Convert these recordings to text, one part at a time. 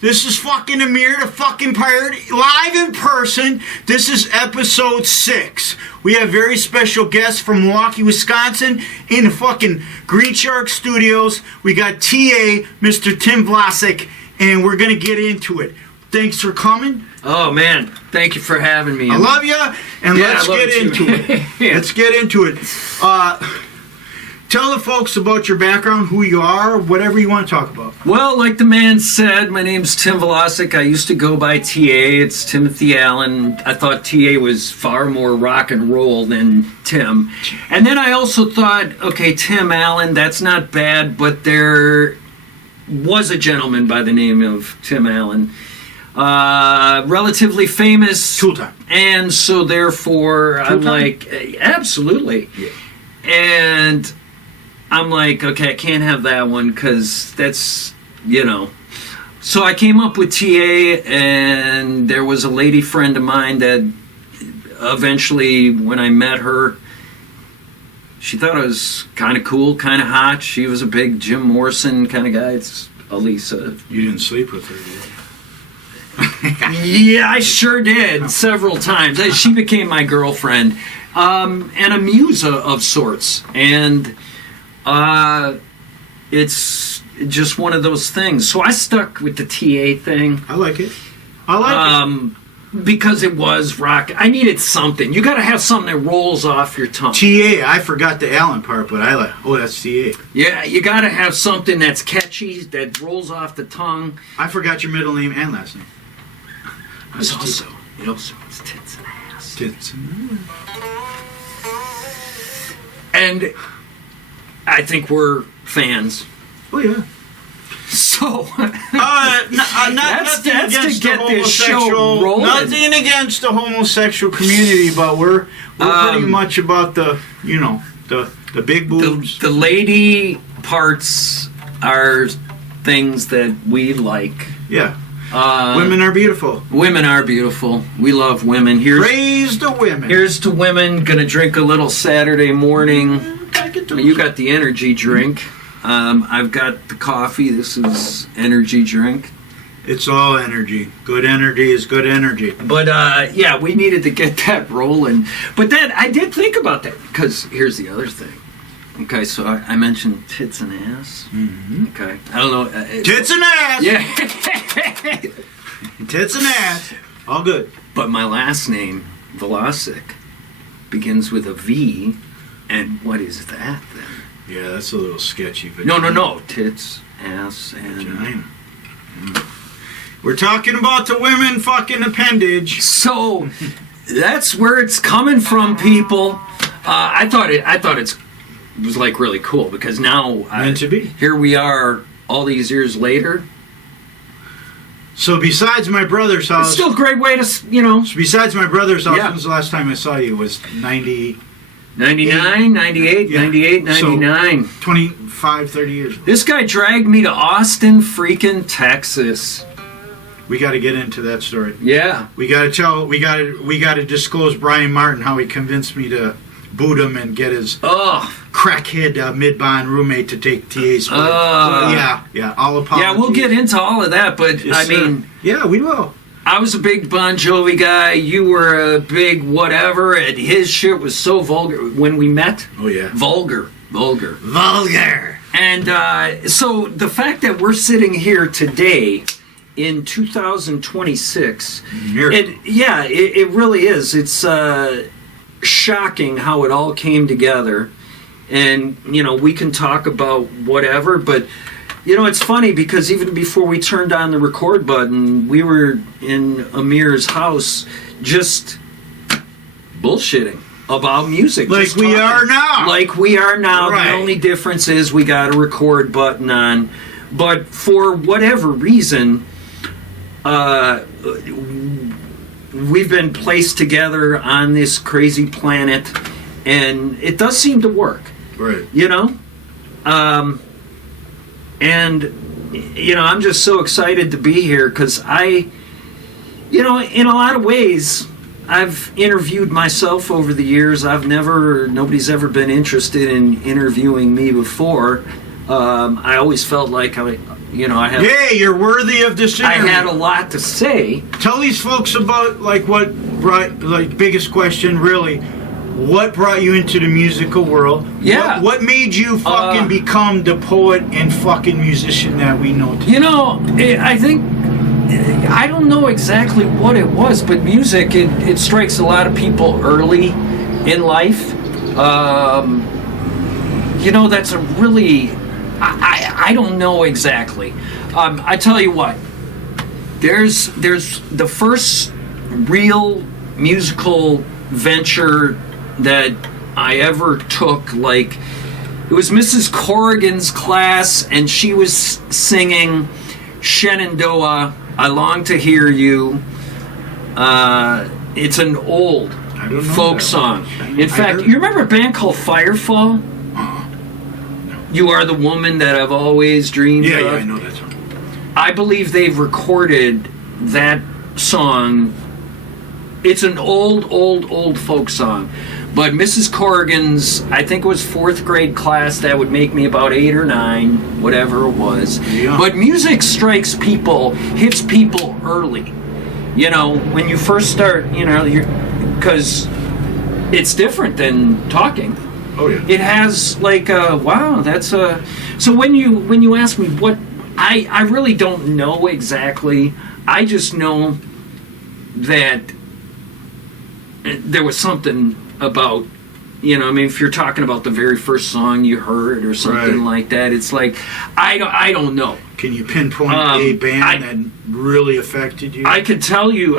This is fucking Amir, the fucking pirate, live in person. This is episode 6. We have very special guests from Milwaukee, Wisconsin, in the fucking Green Shark Studios. We got TA, Mr. Tim Vlosich, and we're gonna get into it. Thanks for coming. Oh man, thank you for having me. I love you, and let's get into it. Yeah. Let's get into it. Tell the folks about your background, who you are, whatever you want to talk about. Well, like the man said, my name's Tim Vlosich. I used to go by TA. It's Timothy Allen. I thought TA was far more rock and roll than Tim. And then I also thought, okay, Tim Allen, that's not bad, but there was a gentleman by the name of Tim Allen. Relatively famous. Tool time. And so therefore, Tool I'm time? like, absolutely. Yeah. And I'm like, okay, I can't have that one because that's, you know. So I came up with TA, and there was a lady friend of mine that eventually, when I met her, she thought I was kind of cool, kind of hot. She was a big Jim Morrison kind of guy. It's Elisa. You didn't sleep with her, did you? Yeah, I sure did several times. She became my girlfriend, and a muse of sorts. And it's just one of those things. So I stuck with the TA thing. I like it. I like it. Because it was rock. I needed something. You got to have something that rolls off your tongue. TA, I forgot the Allen part, but I like, oh, that's TA. Yeah, you got to have something that's catchy, that rolls off the tongue. I forgot your middle name and last name. It also it's tits and ass. Tits and And I think we're fans. Oh, yeah. So Nothing that's against to get the this show homosexual. rolling. Nothing against the homosexual community, but we're pretty much about the big boobs. The lady parts are things that we like. Yeah. Women are beautiful. Women are beautiful. We love women. Praise the women. Here's to women. Gonna drink a little Saturday morning. You got the energy drink. I've got the coffee. This is energy drink. It's all energy. Good energy is good energy. But yeah, we needed to get that rolling. But then I did think about that, because here's the other thing. Okay, so I mentioned tits and ass. Mm-hmm. Okay, I don't know. Tits and ass. Yeah. Tits and ass. All good. But my last name, Vlosich, begins with a V, and what is that then? Yeah, that's a little sketchy. No. Tits, ass, and vagina. We're talking about the women fucking appendage. So that's where it's coming from, people. I thought it was like really cool, because now meant to be. Here we are all these years later. So besides my brother's house, It's still a great way to, Besides my brother's house, Yeah. when was the last time I saw you? Was 90, 99, 98, Yeah. 98, 99. 25, 30 years ago. This guy dragged me to Austin, freaking Texas. We got to get into that story. Yeah. We got to disclose Brian Martin, how he convinced me to boot him and get his Oh. crackhead mid-bond roommate to take TA's place. Yeah, all apologies. Yeah, we'll get into all of that, but Yes, sir. Yeah, we will. I was a big Bon Jovi guy. You were a big whatever, and his shit was so vulgar when we met. Oh, yeah. Vulgar. Vulgar. And so the fact that we're sitting here today in 2026, Miracle. it really is. It's shocking how it all came together. And, we can talk about whatever, but, it's funny because even before we turned on the record button, we were in Amir's house just bullshitting about music. Like just we talking. are now. Like we are now. Right. The only difference is we got a record button on. But for whatever reason, we've been placed together on this crazy planet, and it does seem to work. Right. I'm just so excited to be here because in a lot of ways, I've interviewed myself over the years. Nobody's ever been interested in interviewing me before. I always felt like I have. Yeah, you're worthy of this I interview. had a lot to say. Tell these folks about what brought, biggest question really. What brought you into the musical world? Yeah. What made you fucking become the poet and fucking musician that we know today? I think, I don't know exactly what it was, but music, it strikes a lot of people early in life. That's a really, I don't know exactly. I tell you what, there's the first real musical venture that I ever took, it was Mrs. Corrigan's class, and she was singing Shenandoah, I Long to Hear You. It's an old folk song. In fact, you remember a band called Firefall? You Are the Woman That I've Always Dreamed of? Yeah, I know that song. I believe they've recorded that song. It's an old folk song. But Mrs. Corrigan's, I think it was 4th grade class, that would make me about 8 or 9, whatever it was. Yeah. But music strikes people, hits people early. When you first start, because it's different than talking. Oh yeah. It has wow, that's a. So when you ask me what, I really don't know exactly. I just know that there was something about, if you're talking about the very first song you heard or something like that, it's like I don't know. Can you pinpoint a band that really affected you? I could tell you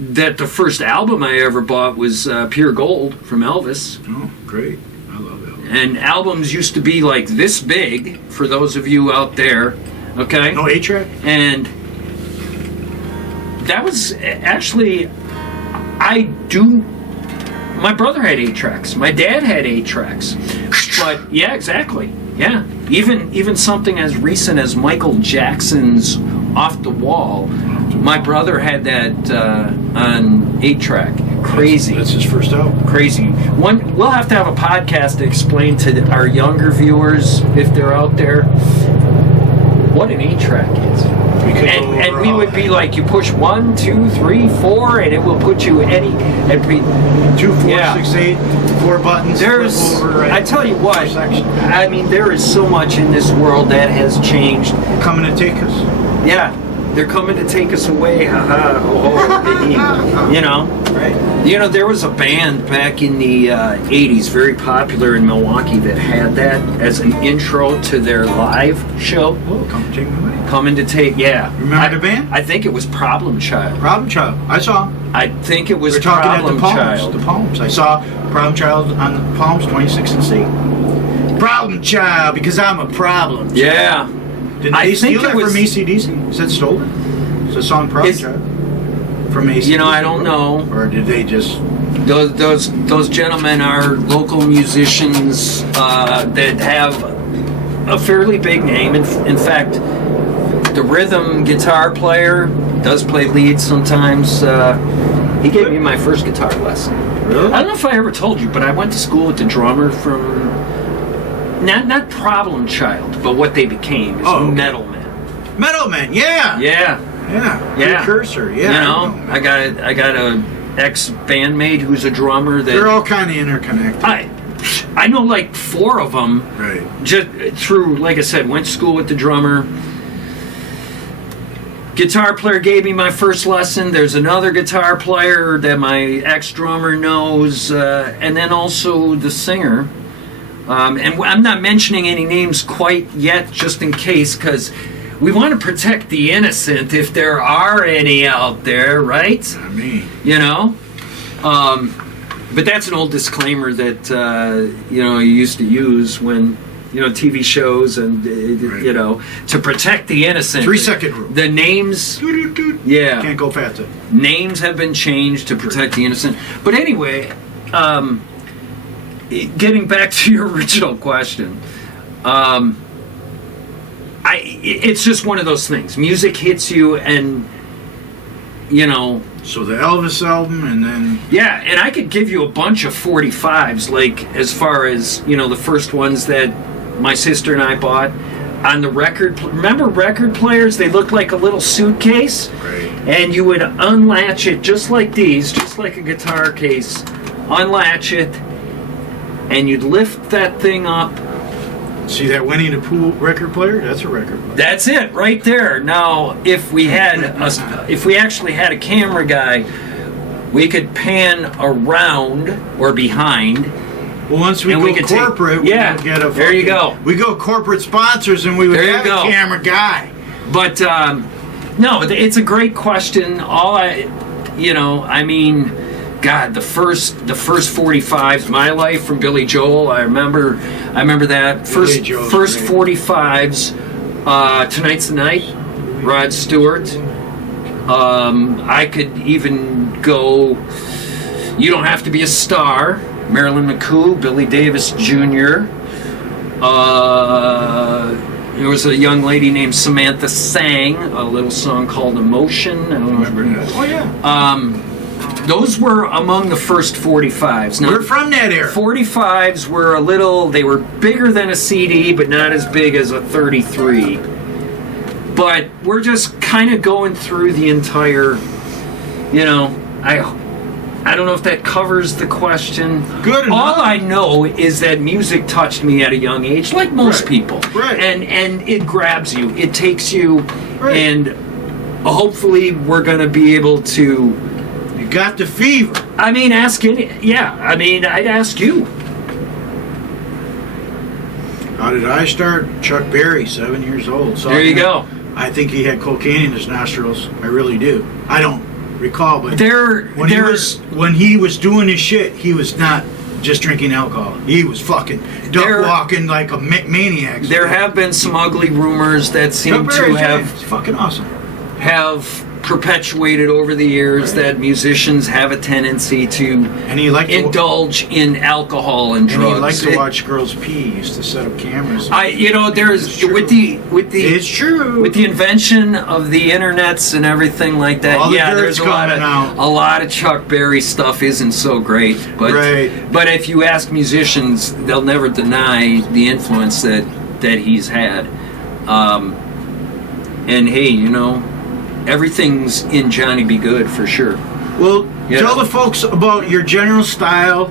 that the first album I ever bought was Pure Gold from Elvis. Oh, great. I love Elvis. And albums used to be like this big, for those of you out there, okay? No 8-track? And that was actually, my brother had 8 tracks. My dad had 8 tracks. But, yeah, exactly. Yeah. Even something as recent as Michael Jackson's Off the Wall, my brother had that on 8-track. Crazy. That's his first album. Crazy. We'll have to have a podcast to explain to our younger viewers, if they're out there, what an 8-track is. And we would be like, you push 1, 2, 3, 4, and it will put you any. 2, 4, 6, 8, 4 buttons. I tell you what. I mean, there is so much in this world that has changed. Coming to take us. Yeah, they're coming to take us away. Haha. Right. There was a band back in the 80s, very popular in Milwaukee, that had that as an intro to their live show. Oh, Come to Take Me Away. Coming to take, yeah. Remember the band? I think it was Problem Child. Problem Child. I saw them. I think it was We're talking Problem at the Palms. Child. The Palms. I saw Problem Child on the Palms, 26th and C. Problem Child, because I'm a problem. Yeah. Did they steal that from AC/DC? Is that stolen? Is the song Problem Child from AC/DC? I don't know. Or did they just... Those gentlemen are local musicians that have a fairly big name. In fact, the rhythm guitar player does play lead sometimes. He gave me my first guitar lesson. Really? I don't know if I ever told you, but I went to school with the drummer from not Problem Child, but what they became is Metal Men. Metal Men, yeah. Yeah. Precursor, yeah. I got a ex-bandmate who's a drummer that... They're all kind of interconnected. I know like 4 of them. Right. Just through, like I said, went to school with the drummer. Guitar player gave me my first lesson. There's another guitar player that my ex-drummer knows, and then also the singer. And I'm not mentioning any names quite yet, just in case, because we want to protect the innocent if there are any out there, right? I mean, but that's an old disclaimer that you used to use when TV shows and to protect the innocent. 3-second rule. The names, yeah, can't go faster. Names have been changed to protect the innocent. But anyway, getting back to your original question. It's just one of those things. Music hits you, and So the Elvis album, and then and I could give you a bunch of 45s, like as far as the first ones that my sister and I bought. On the remember record players? They looked like a little suitcase, Right. and you would unlatch it just like these, just like a guitar case. Unlatch it, and you'd lift that thing up. See that Winnie the Pooh record player? That's a record player. That's it, right there. Now, if we actually had a camera guy, we could pan around or behind. Well, once we And go we could corporate, we yeah, can get a there you go. We go corporate sponsors, and we would There you have go. a camera guy. But no, it's a great question. I mean, God, the first 45s, My Life from Billy Joel. I remember that Billy Joel's first great. 45s. Tonight's the Night, Rod Stewart. I could even go. You Don't Have to Be a Star. Marilyn McCoo, Billy Davis Jr. There was a young lady named Samantha sang a little song called Emotion. I don't know if Remember that? Oh yeah. those were among the first 45s. Now, We're from that era. 45s were they were bigger than a CD, but not as big as a 33. But we're just kind of going through the entire, I don't know if that covers the question. Good enough. All I know is that music touched me at a young age, like most Right. people. Right. And it grabs you. It takes you. Right. And hopefully we're going to be able to. You got the fever. I mean, I'd ask you. How did I start? Chuck Berry, 7 years old. So There you go. I think he had cocaine in his nostrils. I really do. I don't recall, but when he was doing his shit, he was not just drinking alcohol. He was fucking duck walking like a maniac. There have been some ugly rumors that seem Chuck to Berry's have fucking awesome. perpetuated over the years Right. that musicians have a tendency to And he liked indulge in alcohol and drugs. And he liked to watch girls pee. He used to set up cameras. There's It's true. It's true. with the invention of the internets and everything like that. All the There's dirt's coming out. a lot of Chuck Berry stuff isn't so great. But Right. but if you ask musicians, they'll never deny the influence that he's had. And hey, everything's in Johnny B. Good for sure. Well, Yeah. tell the folks about your general style.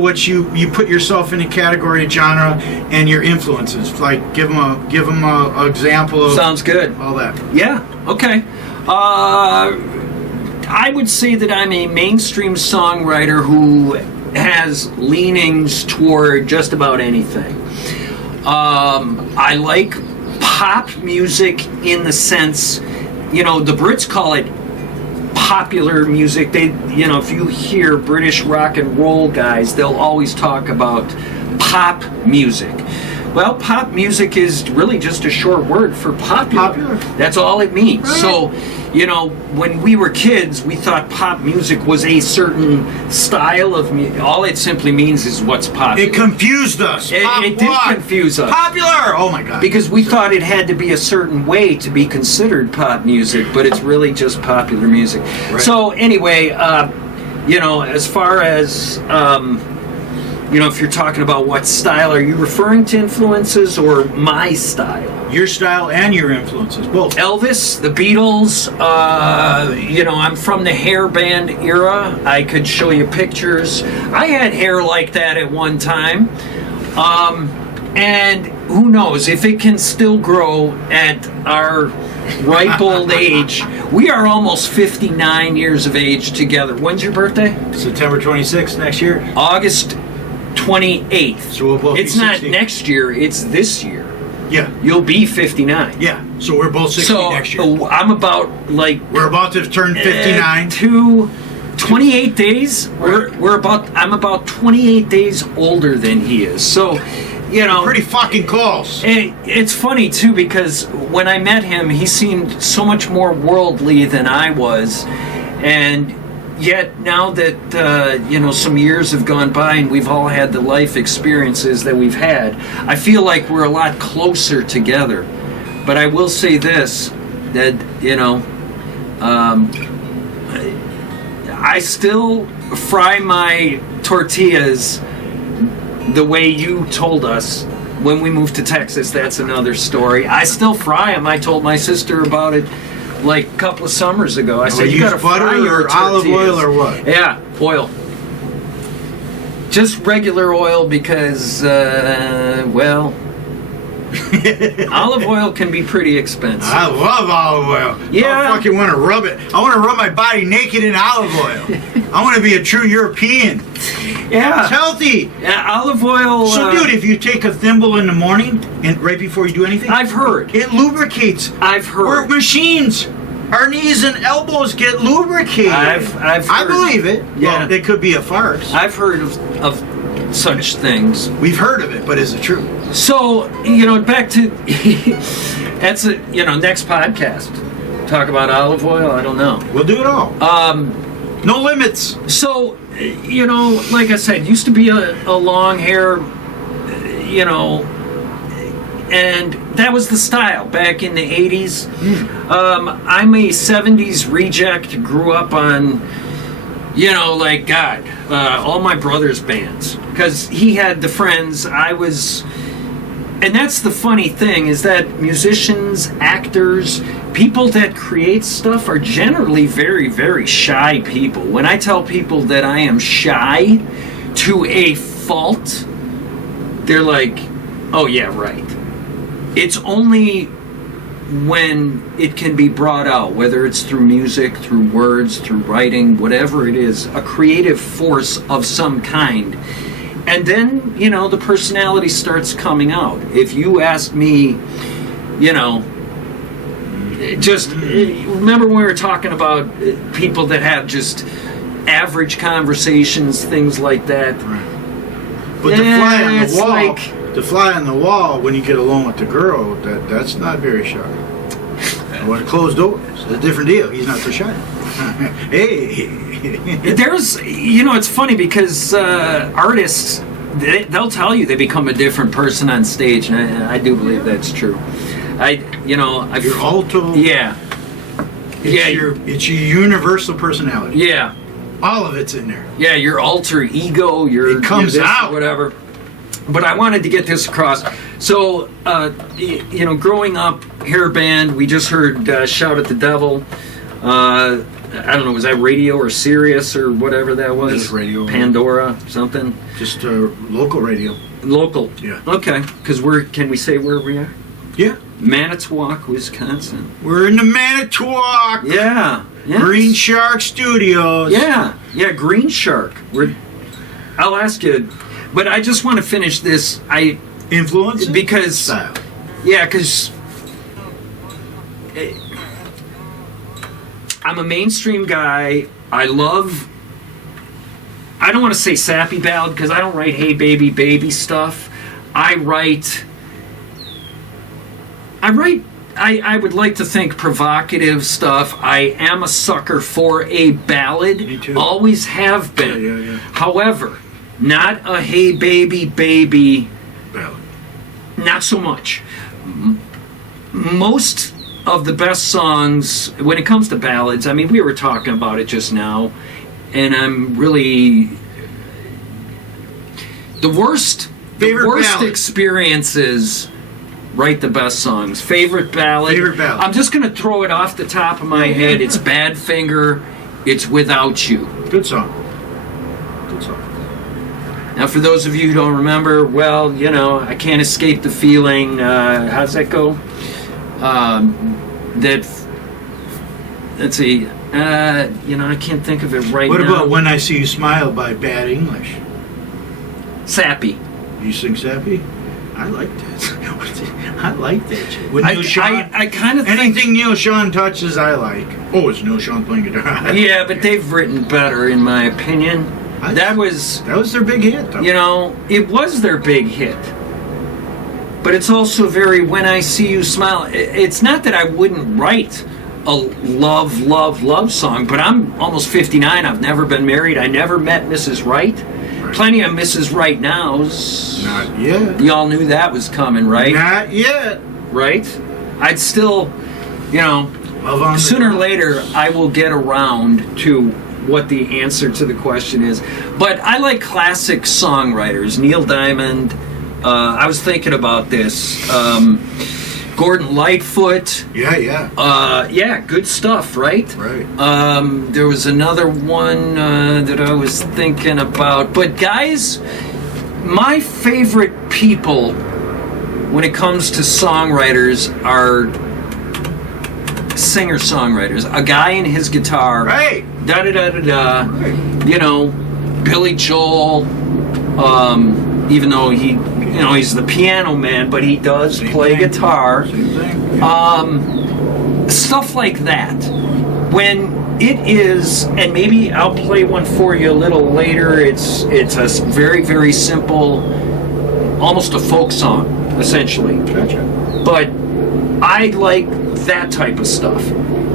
What you put yourself in a category, genre, and your influences. Like, give them a example of Sounds good. all that. Yeah, okay. I would say that I'm a mainstream songwriter who has leanings toward just about anything. I like pop music in the sense, the Brits call it popular music. They, if you hear British rock and roll guys, they'll always talk about pop music. Well, pop music is really just a short word for popular. Popular. That's all it means. Right. So, when we were kids, we thought pop music was a certain style of music. All it simply means is what's popular. It confused us. It did what? confuse us. Popular. Oh my god. Because we thought it had to be a certain way to be considered pop music, but it's really just popular music. Right. So anyway, as far as if you're talking about what style, are you referring to influences or my style? Your style and your influences, both. Elvis, the Beatles, I'm from the hair band era. I could show you pictures. I had hair like that at one time. And who knows if it can still grow at our ripe old age. We are almost 59 years of age together. When's your birthday? September 26th next year. August 28th. So we'll both It's be not 60. next year, it's this year. Yeah. You'll be 59. Yeah. So we're both 60 So next year. I'm about We're about to turn 59. 28 days. I'm about 28 days older than he is. So, Pretty fucking close. it's funny too because when I met him, he seemed so much more worldly than I was, and yet now that some years have gone by and we've all had the life experiences that we've had, I feel like we're a lot closer together. But I will say this, that I still fry my tortillas the way you told us when we moved to Texas. That's another story. I still fry them. I told my sister about it like a couple of summers ago. I said, you got to fry your or olive oil or what? Yeah, oil. Just regular oil because, well, olive oil can be pretty expensive. I love olive oil. Yeah. I fucking want to rub it. I want to rub my body naked in olive oil. I want to be a true European. Yeah. It's healthy. Yeah, olive oil. So, dude, if you take a thimble in the morning and right before you do anything, I've heard. it lubricates. I've heard. We're machines. Our knees and elbows get lubricated. I've heard. I believe it. Yeah. Well, it could be a farce. I've heard of such things. We've heard of it, but is it true? So, back to that's next podcast. Talk about olive oil. I don't know. We'll do it all. No limits. So, like I said, used to be a long hair, and that was the style back in the 80s. I'm a 70s reject, grew up on, all my brother's bands. Because he had the friends, and that's the funny thing, is that musicians, actors, people that create stuff are generally very, very shy people. When I tell people that I am shy to a fault, they're like, oh yeah, right. It's only when it can be brought out, whether it's through music, through words, through writing, whatever it is, a creative force of some kind. And then, the personality starts coming out. If you ask me, just remember when we were talking about people that have just average conversations, things like that. Right. But it's like, to fly on the wall when you get along with the girl, that's not very shy. When it closed doors, it's a different deal. He's not so shy. Hey. There's, it's funny because artists, they'll tell you they become a different person on stage, and I do believe that's true. Your alto. Yeah. It's your universal personality. Yeah. All of it's in there. Yeah, your alter ego, it comes out. Whatever. But I wanted to get this across. So, growing up, hair band, we just heard Shout at the Devil. I don't know, was that radio or Sirius or whatever that was? Just radio. Pandora, something? Just local radio. Local? Yeah. Okay, because can we say where we are? Yeah. Manitowoc, Wisconsin. We're in the Manitowoc. Yeah. Yes. Green Shark Studios. Yeah, Green Shark. I'll ask you, but I just want to finish this. Influence? Because... Style. Yeah, because... I'm a mainstream guy. I don't want to say sappy ballad because I don't write hey baby baby stuff. I would like to think provocative stuff. I am a sucker for a ballad. Me too. Always have been. Yeah. However, not a hey baby baby. Ballad. Not so much. Most of the best songs, when it comes to ballads, I mean, we were talking about it just now, and I'm really... The worst ballad. experiences write the best songs. Favorite ballad. I'm just going to throw it off the top of my head. It's Badfinger. It's Without You. Good song. Now, for those of you who don't remember, well, I can't escape the feeling. How's that go? Let's see. I can't think of it right now. What about When I See You Smile by Bad English? Sappy. You sing sappy? I like that. I like that shit. With Neil Sean, I kind of anything Neil Sean touches, I like. Oh, it's Neil Sean playing guitar. Yeah, but they've written better, in my opinion. That was their big hit, though. It was their big hit. But it's also very When I See You Smile. It's not that I wouldn't write a love song, but I'm almost 59. I've never been married. I never met Mrs. Right. Plenty of Mrs. Right Nows. Not yet. Y'all knew that was coming, right? Not yet. Right? I'd still, sooner or later, I will get around to what the answer to the question is. But I like classic songwriters. Neil Diamond. I was thinking about this. Gordon Lightfoot. Yeah. Good stuff, right? Right. There was another one that I was thinking about. But guys, my favorite people when it comes to songwriters are singer-songwriters. A guy and his guitar. Right. Da-da-da-da-da. Right. You know, Billy Joel, even though he's the piano man, but he does play guitar. Same thing. Yeah. Stuff like that. When it is, and maybe I'll play one for you a little later. It's a very, very simple, almost a folk song, essentially. Gotcha. But I like that type of stuff,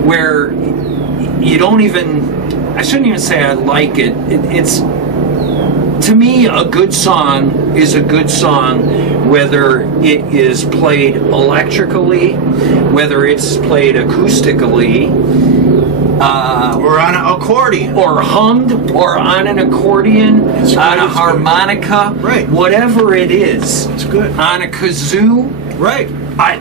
where you don't even, I shouldn't even say I like it. It's, to me, a good song is a good song, whether it is played electrically, whether it's played acoustically, or on an accordion. or hummed, or on an accordion, on a harmonica, right? Whatever it is, it's good. On a kazoo, right?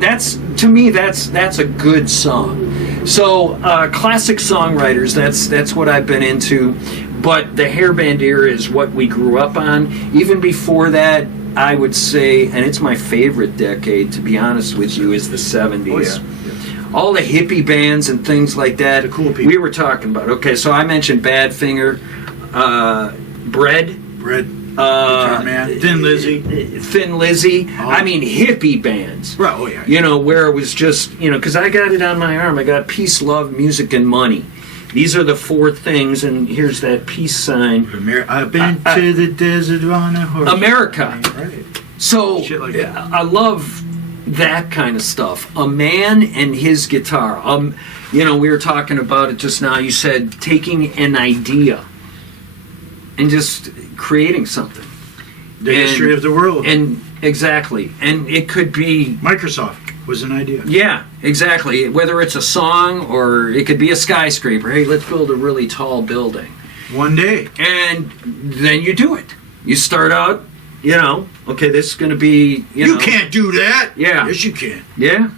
That's, to me, that's a good song. So classic songwriters, that's what I've been into. But the hairband era is what we grew up on. Even before that, I would say, and it's my favorite decade, to be honest with you, is the 70s. Oh, yeah. All the hippie bands and things like that. The cool people. We were talking about. Okay, so I mentioned Badfinger, Bread. Guitar Man, Thin Lizzy. Oh. I mean, hippie bands. Right, oh yeah. You know, where it was just, because I got it on my arm. I got peace, love, music, and money. These are the four things, and here's that peace sign. I've been to the desert on a horse. America. Right. So, shit like that. I love that kind of stuff. A man and his guitar. We were talking about it just now. You said taking an idea and just creating something. The history of the world. And exactly. And it could be Microsoft was an idea. Yeah, exactly. Whether it's a song or it could be a skyscraper. Hey, let's build a really tall building. One day. And then you do it. You start out, okay, this is going to be, You can't do that. Yeah. Yes, you can. Yeah.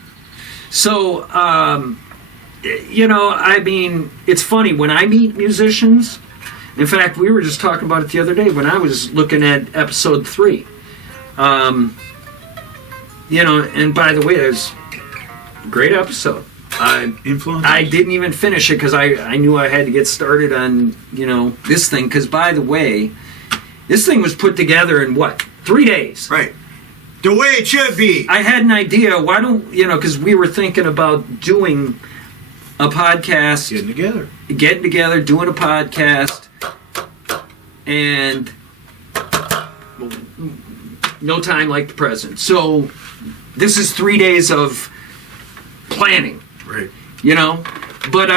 So, I mean, it's funny. When I meet musicians, in fact, we were just talking about it the other day when I was looking at episode 3. And by the way, it was a great episode. Influence. I didn't even finish it because I knew I had to get started on, this thing. Because, by the way, this thing was put together in, 3 days? Right. The way it should be. I had an idea. Why don't, because we were thinking about doing a podcast. Getting together, doing a podcast. And no time like the present. So this is 3 days of planning. Right. But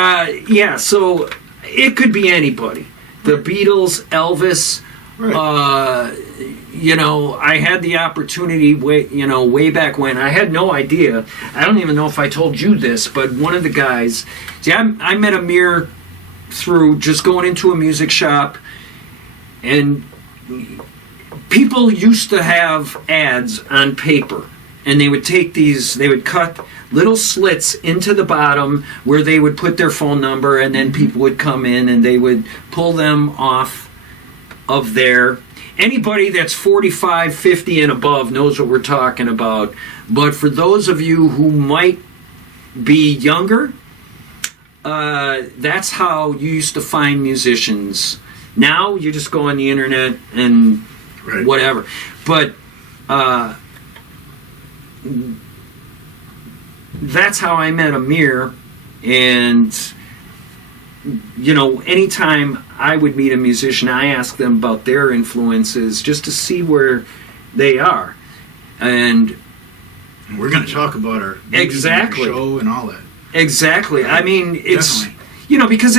so it could be anybody. The Beatles, Elvis. Right. I had the opportunity way back when. I had no idea. I don't even know if I told you this, but one of the guys, I met Amir through just going into a music shop, and people used to have ads on paper, and they would take they would cut little slits into the bottom where they would put their phone number, and then people would come in and they would pull them off of there. Anybody that's 45, 50 and above knows what we're talking about. But for those of you who might be younger, that's how you used to find musicians. Now you just go on the internet and whatever. But that's how I met Amir. And anytime I would meet a musician, I asked them about their influences just to see where they are. And we're going to talk about our exactly show and all that. Exactly. I mean, it's definitely. Because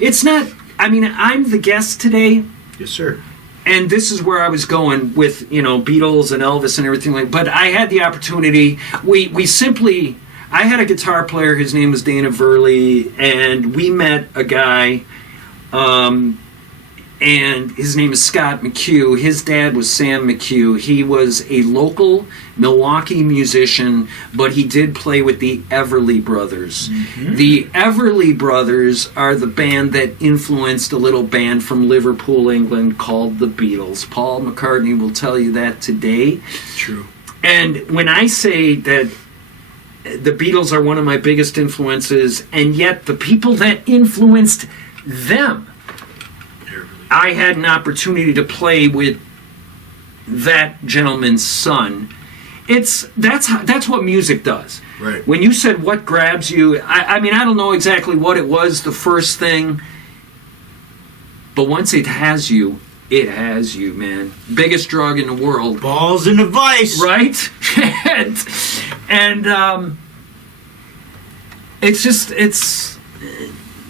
it's not. I mean, I'm the guest today. Yes, sir. And this is where I was going with Beatles and Elvis and everything like. But I had the opportunity. We simply. I had a guitar player. His name was Dana Verley, and we met a guy And his name is Scott McHugh. His dad was Sam McHugh. He was a local Milwaukee musician, but he did play with the Everly Brothers. Mm-hmm. The Everly Brothers are the band that influenced a little band from Liverpool, England called the Beatles. Paul McCartney will tell you that today. True. And when I say that the Beatles are one of my biggest influences, and yet the people that influenced them, I had an opportunity to play with that gentleman's son. That's what music does. Right. When you said what grabs you, I mean, I don't know exactly what it was, the first thing, but once it has you, man. Biggest drug in the world. Balls in a vice. Right? and it's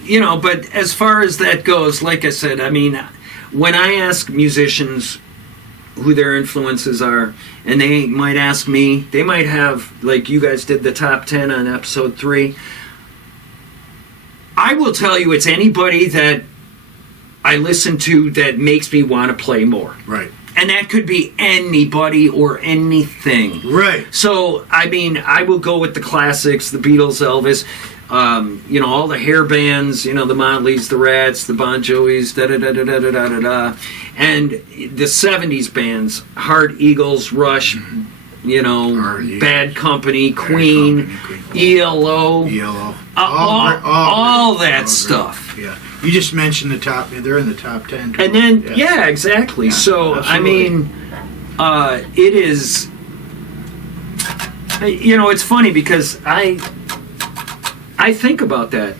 you know, but as far as that goes, like I said, I mean, when I ask musicians who their influences are, and they might ask me, they might have, like you guys did the top 10 on episode 3, I will tell you it's anybody that I listen to that makes me want to play more. Right. And that could be anybody or anything. Right. So, I mean, I will go with the classics, the Beatles, Elvis, you know, all the hair bands, you know, the Motleys, the Rats, the Bon Jovis, da-da-da-da-da-da-da-da. And the 70s bands, Heart, Eagles, Rush, you know, Bad Company, Queen, ELO. All that stuff. Yeah. You just mentioned the top, they're in the top 10. Too. And then, yeah exactly. Yeah, so, absolutely. I mean, it is, you know, it's funny because I think about that,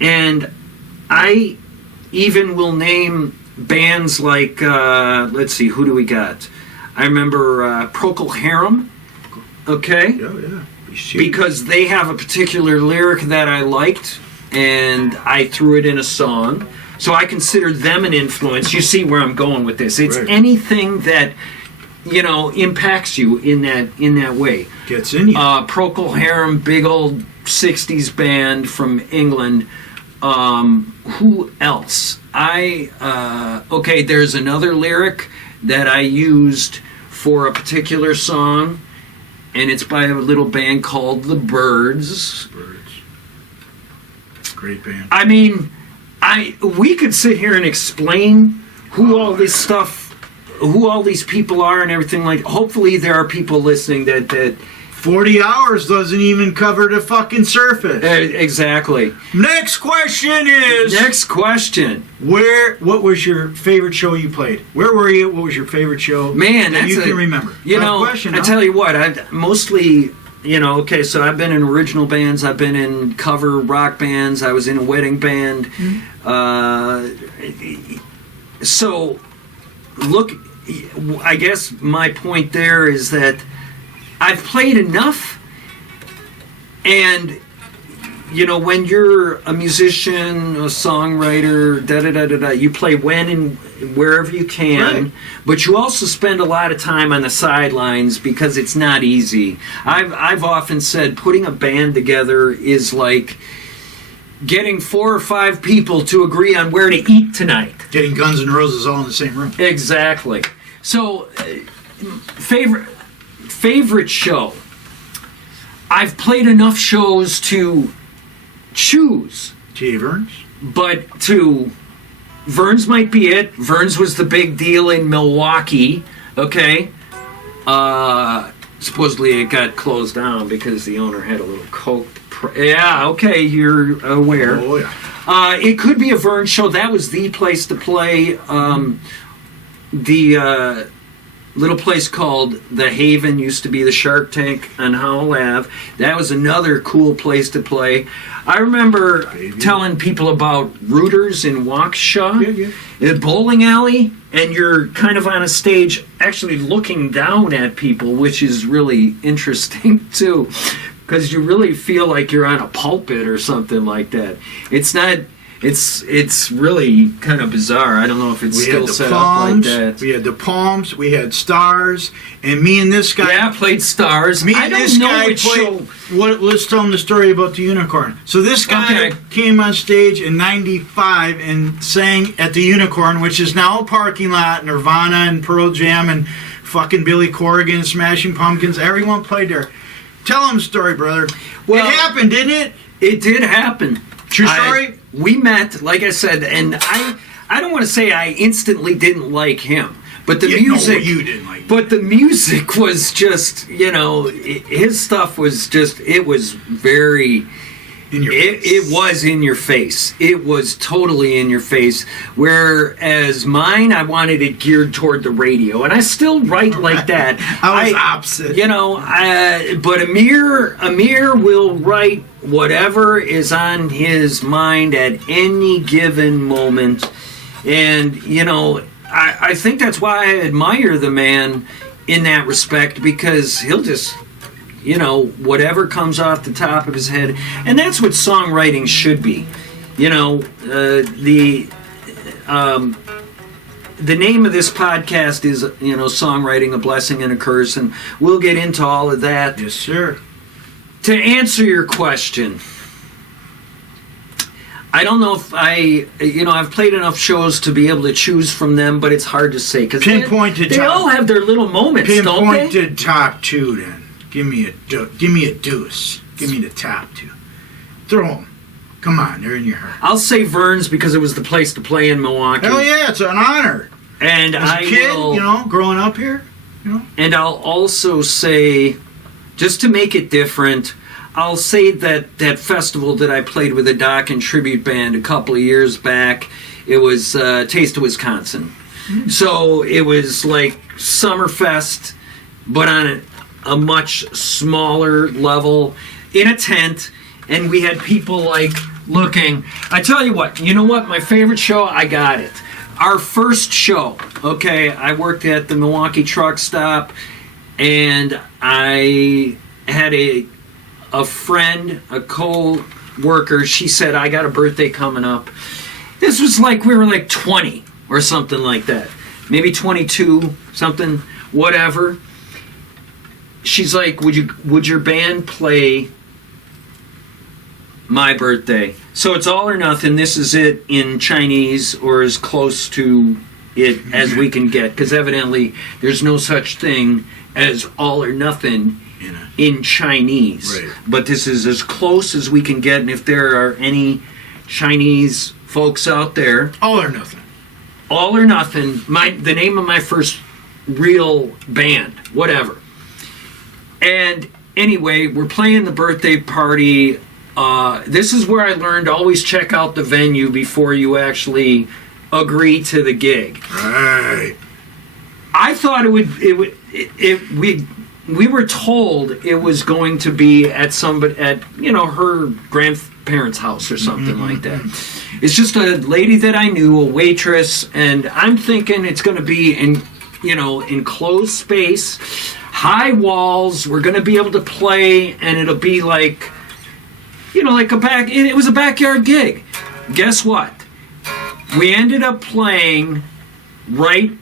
and I even will name bands like, let's see, who do we got? I remember Procol Harum, okay? Yeah. Because they have a particular lyric that I liked, and I threw it in a song. So I consider them an influence. You see where I'm going with this. It's anything that, you know, impacts you in that way. Gets in you. Procol Harum, big old 60s band from England. Who else? Okay, there's another lyric that I used for a particular song, and it's by a little band called The Byrds. Great band. I mean, we could sit here and explain who all this stuff, who all these people are and everything like. Hopefully there are people listening that 40 hours doesn't even cover the fucking surface. Exactly. Next question is... Next question. What was your favorite show you played? Where were you? What was your favorite show? Man, that you can remember? You know, question, I tell you what, I mostly... You know, okay, so I've been in original bands, I've been in cover rock bands, I was in a wedding band. So, look, I guess my point there is that I've played enough, and, you know, when you're a musician, a songwriter, you play when and wherever you can, but you also spend a lot of time on the sidelines because it's not easy. I've often said putting a band together is like getting 4 or 5 people to agree on where to eat tonight. Getting Guns N' Roses all in the same room. Exactly. So, favorite show. I've played enough shows to choose. T.A. Verns? But Verns might be it. Verns was the big deal in Milwaukee, okay? Supposedly it got closed down because the owner had a little coke. Yeah, okay, you're aware. Oh, yeah. It could be a Verns show. That was the place to play. The little place called The Haven used to be the Shark Tank on Howell Ave. That was another cool place to play. I remember telling people about Rooters in Waukesha, a bowling alley, and you're kind of on a stage actually looking down at people, which is really interesting too, because you really feel like you're on a pulpit or something like that. It's It's really kind of bizarre. I don't know if it's still set up like that. We had the Palms, we had Stars, and me and this guy. Yeah, I played Stars. Me I and don't this know guy which show. Let's tell him the story about the Unicorn. So this guy came on stage in '95 and sang at the Unicorn, which is now a parking lot. Nirvana and Pearl Jam and fucking Billy Corrigan, Smashing Pumpkins. Everyone played there. Tell him the story, brother. Well, it happened, didn't it? It did happen. True story? We met, like I said, and I don't want to say I instantly didn't like him, but the music. No, you didn't like. But the music was just, his stuff was just. It was very. In your face. It was in your face. It was totally in your face. Whereas mine, I wanted it geared toward the radio, and I still write like that. I was opposite. But Amir will write whatever is on his mind at any given moment, and I think that's why I admire the man in that respect, because he'll just. Whatever comes off the top of his head. And that's what songwriting should be. The name of this podcast is, Songwriting, a Blessing and a Curse, and we'll get into all of that. Yes, sir. To answer your question, I don't know if I've played enough shows to be able to choose from them, but it's hard to say. Because they all have their little moments, don't they? Pinpointed top two, then. Give me a deuce. Give me the top two. Throw them. Come on, they're in your heart. I'll say Vern's because it was the place to play in Milwaukee. Hell yeah, it's an honor. And as a kid, growing up here, And I'll also say, just to make it different, I'll say that festival that I played with a Doc and tribute band a couple of years back, it was Taste of Wisconsin. Mm. So it was like Summerfest, but on a much smaller level in a tent, and we had people like looking. I tell you what, my favorite show, I got it. Our first show, okay, I worked at the Milwaukee truck stop, and I had a friend, a co-worker, she said, I got a birthday coming up. This was like, we were like 20 or something like that. Maybe 22, something, whatever. She's like, would your band play my birthday? So it's all or nothing. This is it in Chinese, or as close to it as we can get, because evidently there's no such thing as all or nothing in Chinese. Right. But this is as close as we can get, and if there are any Chinese folks out there, all or nothing. All or nothing. The name of my first real band, whatever. And anyway, we're playing the birthday party. This is where I learned always check out the venue before you actually agree to the gig. Right. I thought we were told it was going to be at her grandparents' house or something like that. It's just a lady that I knew, a waitress, and I'm thinking it's going to be in enclosed space. High walls, we're going to be able to play, and it'll be like, it was a backyard gig. Guess what? We ended up playing right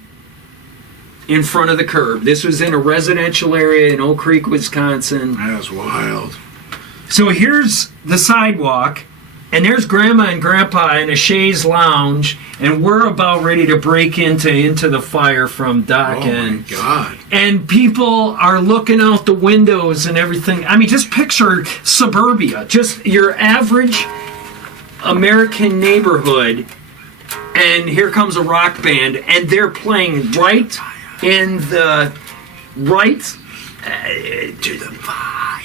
in front of the curb. This was in a residential area in Oak Creek, Wisconsin. That's wild. So here's the sidewalk, and there's Grandma and Grandpa in a chaise lounge, and we're about ready to break into the fire from Doc. Oh my God. And people are looking out the windows and everything. I mean, just picture suburbia, just your average American neighborhood, and here comes a rock band, and they're playing right in the to the fire.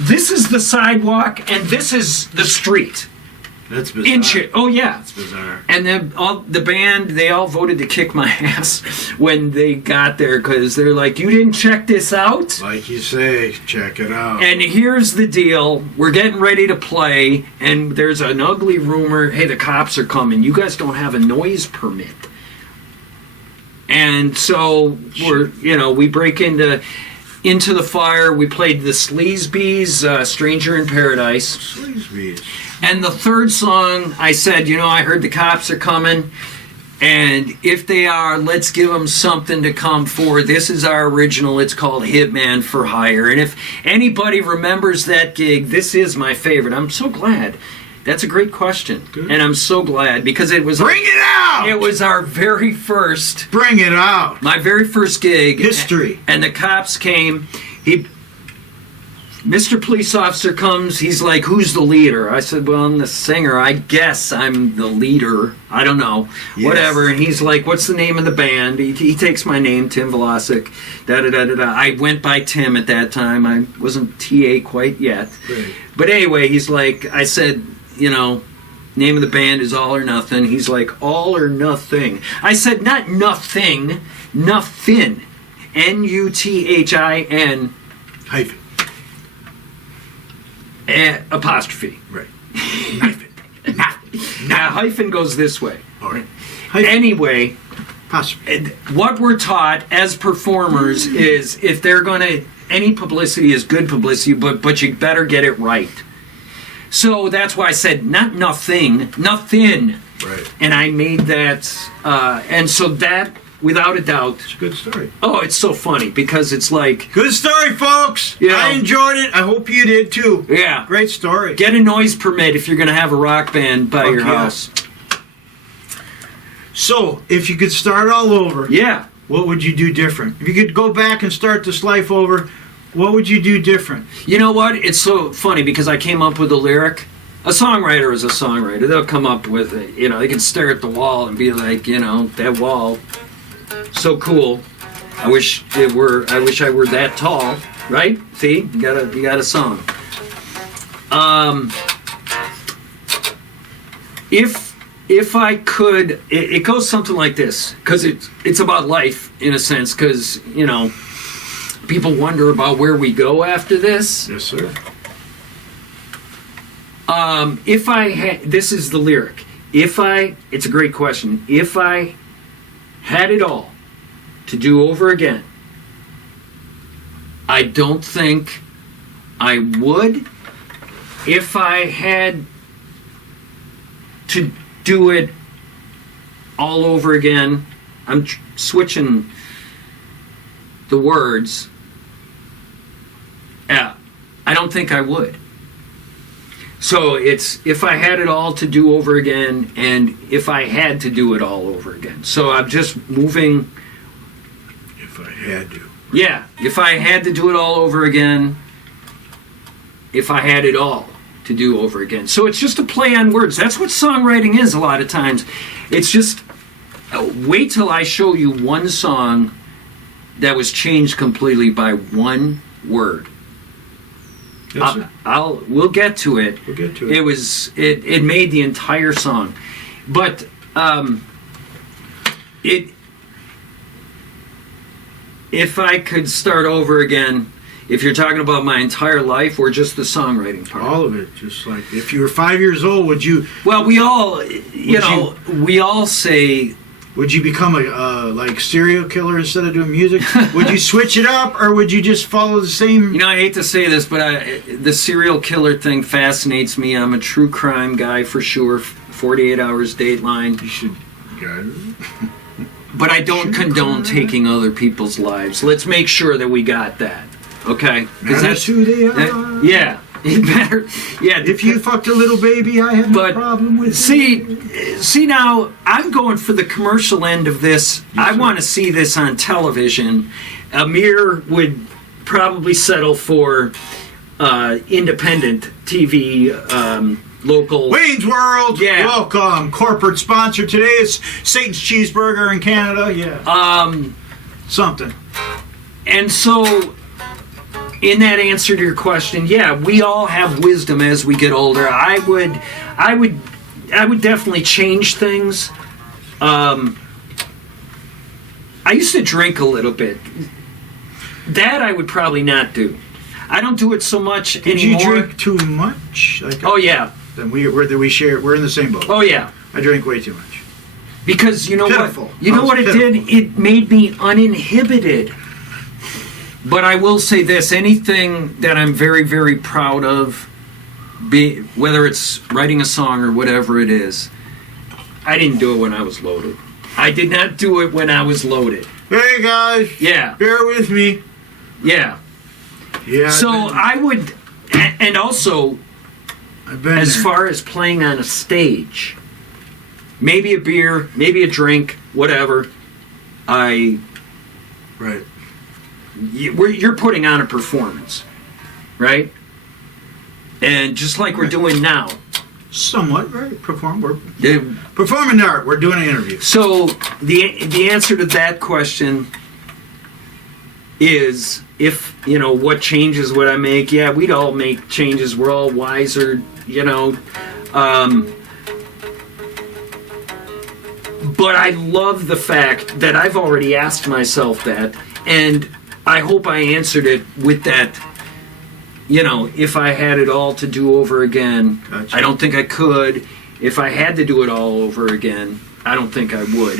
This is the sidewalk, and this is the street. That's bizarre. Oh yeah, that's bizarre. And then the band, they all voted to kick my ass when they got there, because they're like, "You didn't check this out." Like you say, check it out. And here's the deal: we're getting ready to play, and there's an ugly rumor. Hey, the cops are coming. You guys don't have a noise permit. And so we break into. Into the Fire. We played the Sleazebees, Stranger in Paradise. Sleazebees. And the third song, I said, I heard the cops are coming. And if they are, let's give them something to come for. This is our original. It's called Hitman for Hire. And if anybody remembers that gig, this is my favorite. I'm so glad. That's a great question. Good. And I'm so glad because it was... Bring it out! It was our very first... Bring it out! My very first gig. History. And the cops came. Mr. Police Officer comes, he's like, who's the leader? I said, well, I'm the singer. I guess I'm the leader. I don't know. Yes. Whatever. And he's like, what's the name of the band? He takes my name, Tim Vlosich. Da-da-da-da-da. I went by Tim at that time. I wasn't TA quite yet. Right. But anyway, he's like, I said, name of the band is All or Nothing. He's like, All or Nothing. I said, not nothing, nothing. N-U-T-H-I-N. Hyphen. Apostrophe. Right. Hyphen. Now, hyphen goes this way. All right. Hyphen. Anyway, Apostrophe. what we're taught as performers is if they're going to, any publicity is good publicity, but you better get it right. So that's why I said, not nothing, nothing. Right. And I made that, and so that, without a doubt, It's a good story. oh, it's so funny because it's like, Good story, folks. Yeah. I enjoyed it. I hope you did too. yeah, Great story. get a noise permit if you're going to have a rock band by Fuck your yeah. house. So, if you could start all over, Yeah. what would you do different? If you could go back and start this life over, what would you do different? You know what? It's so funny because I came up with a lyric. A songwriter is a songwriter. They'll come up with it. They can stare at the wall and be like, that wall, so cool. I wish I were that tall, right? See, you got a song. If I could, it goes something like this because it's about life in a sense because people wonder about where we go after this. Yes, sir. If I had, this is the lyric. It's a great question. If I had it all to do over again, I don't think I would. If I had to do it all over again, I'm switching the words. Yeah, I don't think I would. So it's if I had it all to do over again and if I had to do it all over again. So I'm just moving. If I had to. Yeah, if I had to do it all over again, if I had it all to do over again. So it's just a play on words. That's what songwriting is a lot of times. It's just, wait till I show you one song that was changed completely by one word. Yes, sir. We'll get to it. We'll get to it. It made the entire song. But if I could start over again, if you're talking about my entire life or just the songwriting part. All of it. Just like, if you were 5 years old, would you Well, we all say, would you become a serial killer instead of doing music? Would you switch it up, or would you just follow the same? I hate to say this, but the serial killer thing fascinates me. I'm a true crime guy for sure. 48 hours Dateline. You should. But I don't condone taking other people's lives. Let's make sure that we got that. Okay? That's who they are. Yeah. It better. Yeah. If you fucked a little baby, I have no problem with it. See now, I'm going for the commercial end of this. I want to see this on television. Amir would probably settle for independent TV, local. Wayne's World. Yeah. Welcome. Corporate sponsor today is Satan's Cheeseburger in Canada. Yeah. Something. And so, in that answer to your question, yeah, we all have wisdom as we get older. I would definitely change things. I used to drink a little bit. That I would probably not do. I don't do it so much anymore. Did you drink too much? Oh yeah. Then we share. We're in the same boat. Oh yeah. I drink way too much. Because you know Pitiful. what? You know what it did? It made me uninhibited. But I will say this: anything that I'm very, very proud of, whether it's writing a song or whatever it is, I didn't do it when I was loaded. I did not do it when I was loaded. Hey guys. Yeah. Bear with me. Yeah. Yeah. So I would, and also, as far as playing on a stage, maybe a beer, maybe a drink, whatever. Right. You're putting on a performance, right? And just like we're doing now. Somewhat, right? We're performing art. We're doing an interview. So the answer to that question is, if, what changes would I make? Yeah, we'd all make changes. We're all wiser, But I love the fact that I've already asked myself that, and I hope I answered it with that. If I had it all to do over again, Gotcha. I don't think I could. If I had to do it all over again, I don't think I would.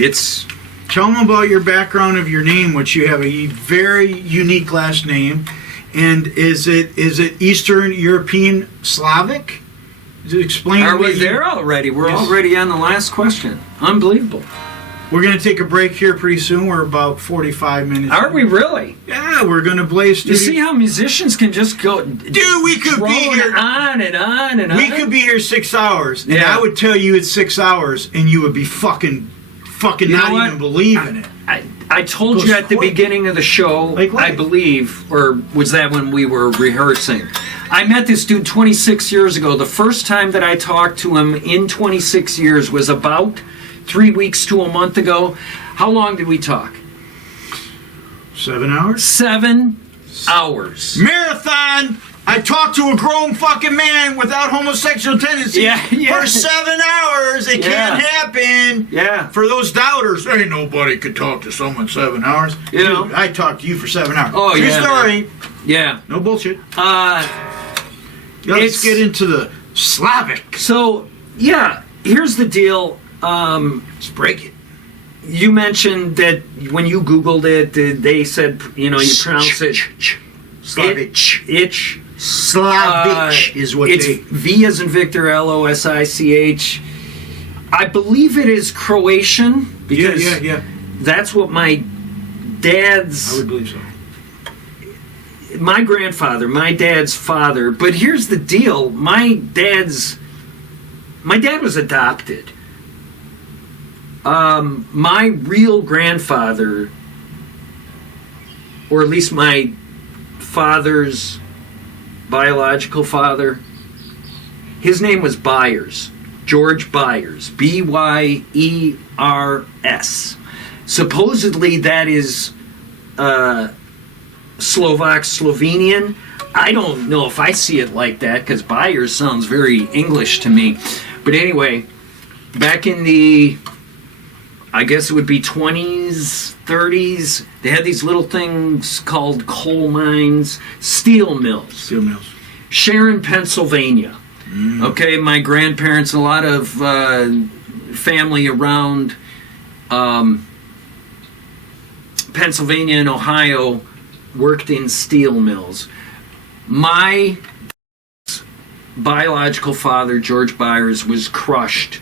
Tell them about your background of your name, which you have a very unique last name. And is it Eastern European Slavic? Explain. Are we there already? We're already on the last question. Unbelievable. We're going to take a break here pretty soon. We're about 45 minutes. Are we really? Yeah, we're going to blaze studio. You see how musicians can just go... Dude, we could be here... on and on and on. We could be here 6 hours. And I would tell you it's 6 hours, and you would be fucking not even believing it. I told you at the beginning of the show, I believe, or was that when we were rehearsing? I met this dude 26 years ago. The first time that I talked to him in 26 years was about 3 weeks to a month ago. How long did we talk? 7 hours? 7 hours. Marathon! I talked to a grown fucking man without homosexual tendencies for 7 hours. It can't happen. Yeah. For those doubters, ain't nobody could talk to someone 7 hours. Dude, I talked to you for 7 hours. Oh, True yeah. story. Man. Yeah. No bullshit. Let's get into the Slavic. So, here's the deal. Let's break it. You mentioned that when you Googled it, they said, you pronounce it Slavic. Slavic is what it's V as in Victor, Losich. I believe it is Croatian because that's what my dad's... I would believe so. My grandfather, my dad's father. But here's the deal. My dad was adopted. My real grandfather, or at least my father's biological father, his name was Byers, George Byers, Byers. Supposedly that is Slovak, Slovenian. I don't know if I see it like that because Byers sounds very English to me. But anyway, back in the, I guess it would be 20s, 30s, they had these little things called coal mines, steel mills. Sharon, Pennsylvania. Okay, my grandparents, a lot of family around Pennsylvania and Ohio worked in steel mills. My biological father, George Byers, was crushed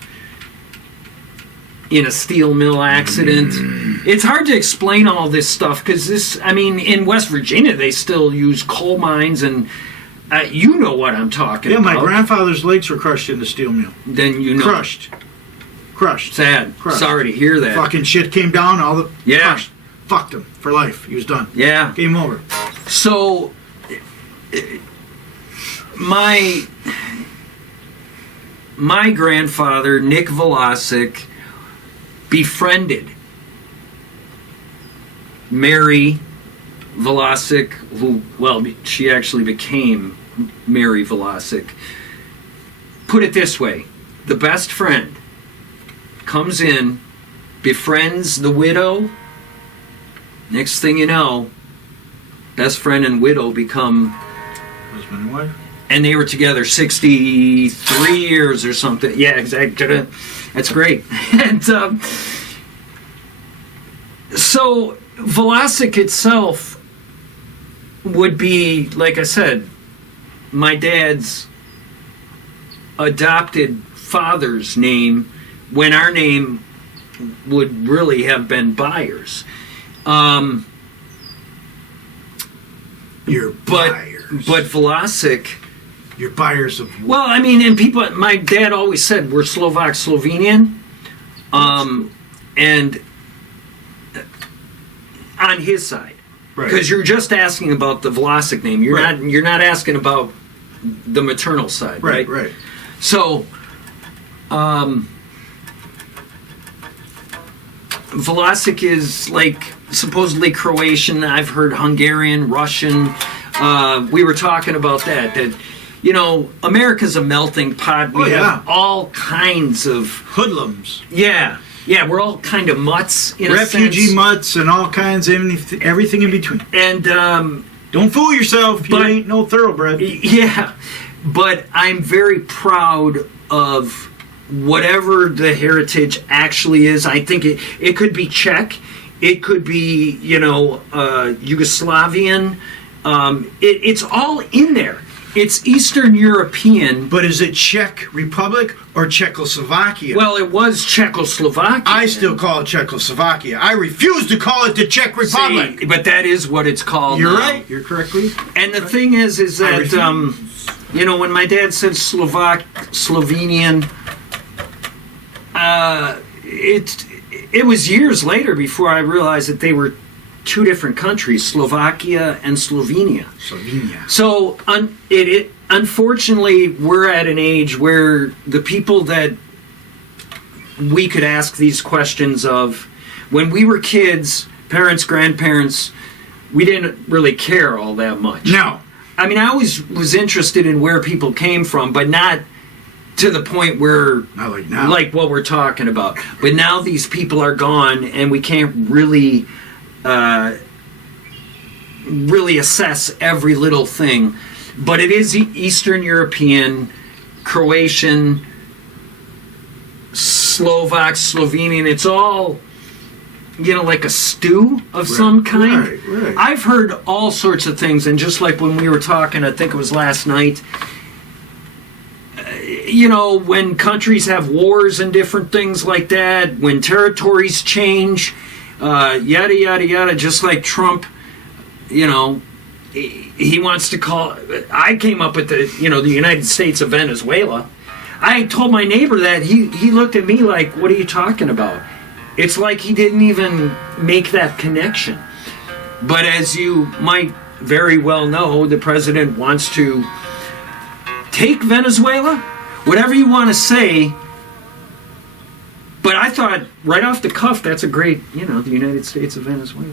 in a steel mill accident. It's hard to explain all this stuff because in West Virginia they still use coal mines, and you know what I'm talking about. Yeah, my grandfather's legs were crushed in the steel mill. Then you know. Crushed. Sad. Crushed. Sorry to hear that. Fucking shit came down, all the... Yeah. Crushed. Fucked him for life. He was done. Yeah. Game over. So, my grandfather, Nick Vlosich, befriended Mary Vlosich, she actually became Mary Vlosich. Put it this way, the best friend comes in, befriends the widow. Next thing you know, best friend and widow become husband and wife. And they were together 63 years or something. Yeah, exactly. That's great. And so Vlosich itself would be, like I said, my dad's adopted father's name, when our name would really have been Byers. You're But buyers. but Vlosich. You're buyers of. Well, I mean, and people. My dad always said we're Slovak Slovenian, and on his side, Right. because you're just asking about the Vlosich name. You're Right. not asking about the maternal side, right? Right. So, Vlosich is like supposedly Croatian. I've heard Hungarian, Russian. We were talking about that. You know, America's a melting pot. We have all kinds of Hoodlums. yeah. We're all kind of mutts in Refugee a sense. mutts and all kinds of everything in between. And Don't fool yourself. You But- ain't no thoroughbred. yeah, but I'm very proud of whatever the heritage actually is. I think it could be Czech, it could be, you know, Yugoslavian. It's all in there. It's Eastern European. But is it Czech Republic or Czechoslovakia? Well, it was Czechoslovakia. I still call it Czechoslovakia. I refuse to call it the Czech Republic. See, but that is what it's called. You're now. right. You're correctly. And the thing is I that refuse. you know, when my dad said Slovenian, it was years later before I realized that they were two different countries, Slovakia and Slovenia. Slovenia. So unfortunately, we're at an age where the people that we could ask these questions of, when we were kids, parents, grandparents, we didn't really care all that much. No. I mean, I always was interested in where people came from, but not to the point where, Not like now. like what we're talking about. But now these people are gone, and we can't really assess every little thing. But it is Eastern European, Croatian, Slovak, Slovenian. It's all, you know, like a stew of some kind. Right. I've heard all sorts of things, and just like when we were talking, I think it was last night, you know, when countries have wars and different things like that, when territories change, yada, yada, yada, just like Trump, you know, he wants to call, I came up with the United States of Venezuela. I told my neighbor that. He looked at me like, what are you talking about? It's like he didn't even make that connection. But as you might very well know, the president wants to take Venezuela, whatever you want to say. But I thought, right off the cuff, that's a great, you know, the United States of Venezuela.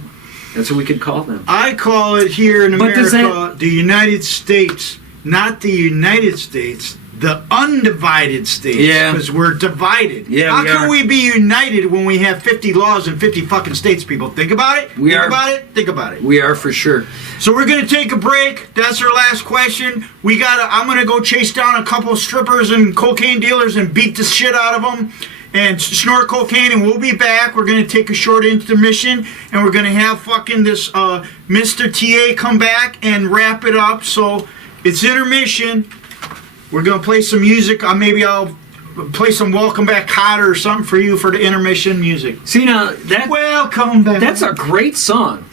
That's what we could call them. I call it here in But does America the United States, not the United States, the undivided states. Yeah. Because we're divided. Yeah, How we can are. we be united when we have 50 laws and 50 fucking states, people? Think about it. We Think are. about it. Think about it. We are for sure. So we're gonna take a break. That's our last question. I'm gonna go chase down a couple strippers and cocaine dealers and beat the shit out of them and snort cocaine, and we'll be back. We're gonna take a short intermission, and we're gonna have fucking this Mr. TA come back and wrap it up. So it's intermission. We're gonna play some music. Maybe I'll play some Welcome Back Cotter or something for you for the intermission music. See, now, Welcome back. that's a great song.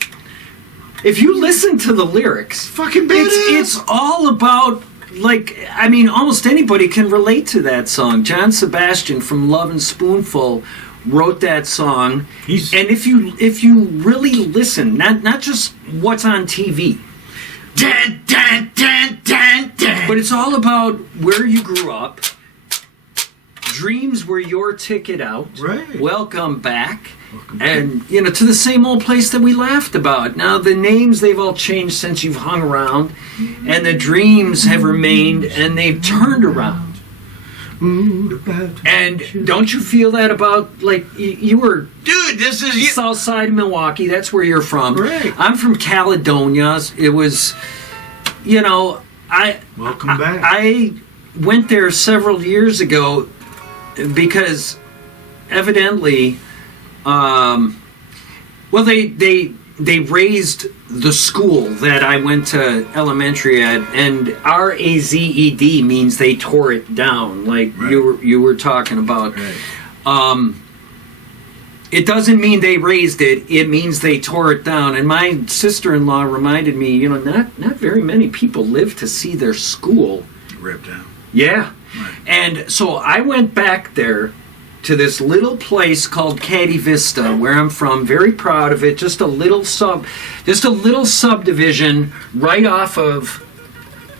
If you listen to the lyrics, fucking badass. it's all about, like, I mean, almost anybody can relate to that song. John Sebastian from Love and Spoonful wrote that song. And if you really listen, not just what's on TV, Dun, dun, dun, dun, dun. but it's all about where you grew up. Dreams were your ticket out. Right. Welcome back. And, you know, to the same old place that we laughed about. Now, the names, they've all changed since you've hung around. And the dreams have remained, and they've turned around. And don't you feel that about, like, you were... Dude, this is... South side of Milwaukee, that's where you're from. Right. I'm from Caledonia. It was, you know, Welcome back. I went there several years ago because evidently, well, they they raised the school that I went to elementary at, and RAZED means they tore it down, like you were talking about. Right. It doesn't mean they raised it; it means they tore it down. And my sister-in-law reminded me, not very many people live to see their school Ripped down. Yeah. Right. And so I went back there to this little place called Caddy Vista, where I'm from. Very proud of it. Just a little subdivision right off of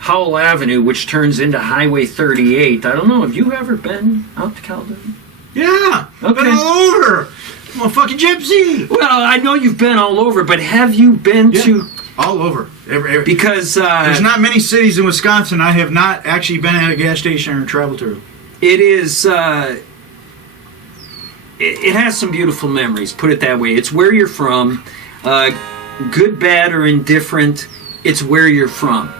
Howell Avenue, which turns into Highway 38. I don't know. Have you ever been out to Caledonia? Yeah. Okay. Been all over. I'm a fucking gypsy. Well, I know you've been all over, but have you been to? All over. Because there's not many cities in Wisconsin I have not actually been at a gas station or traveled through. It is. It has some beautiful memories, put it that way. It's where you're from. Good, bad, or indifferent, it's where you're from.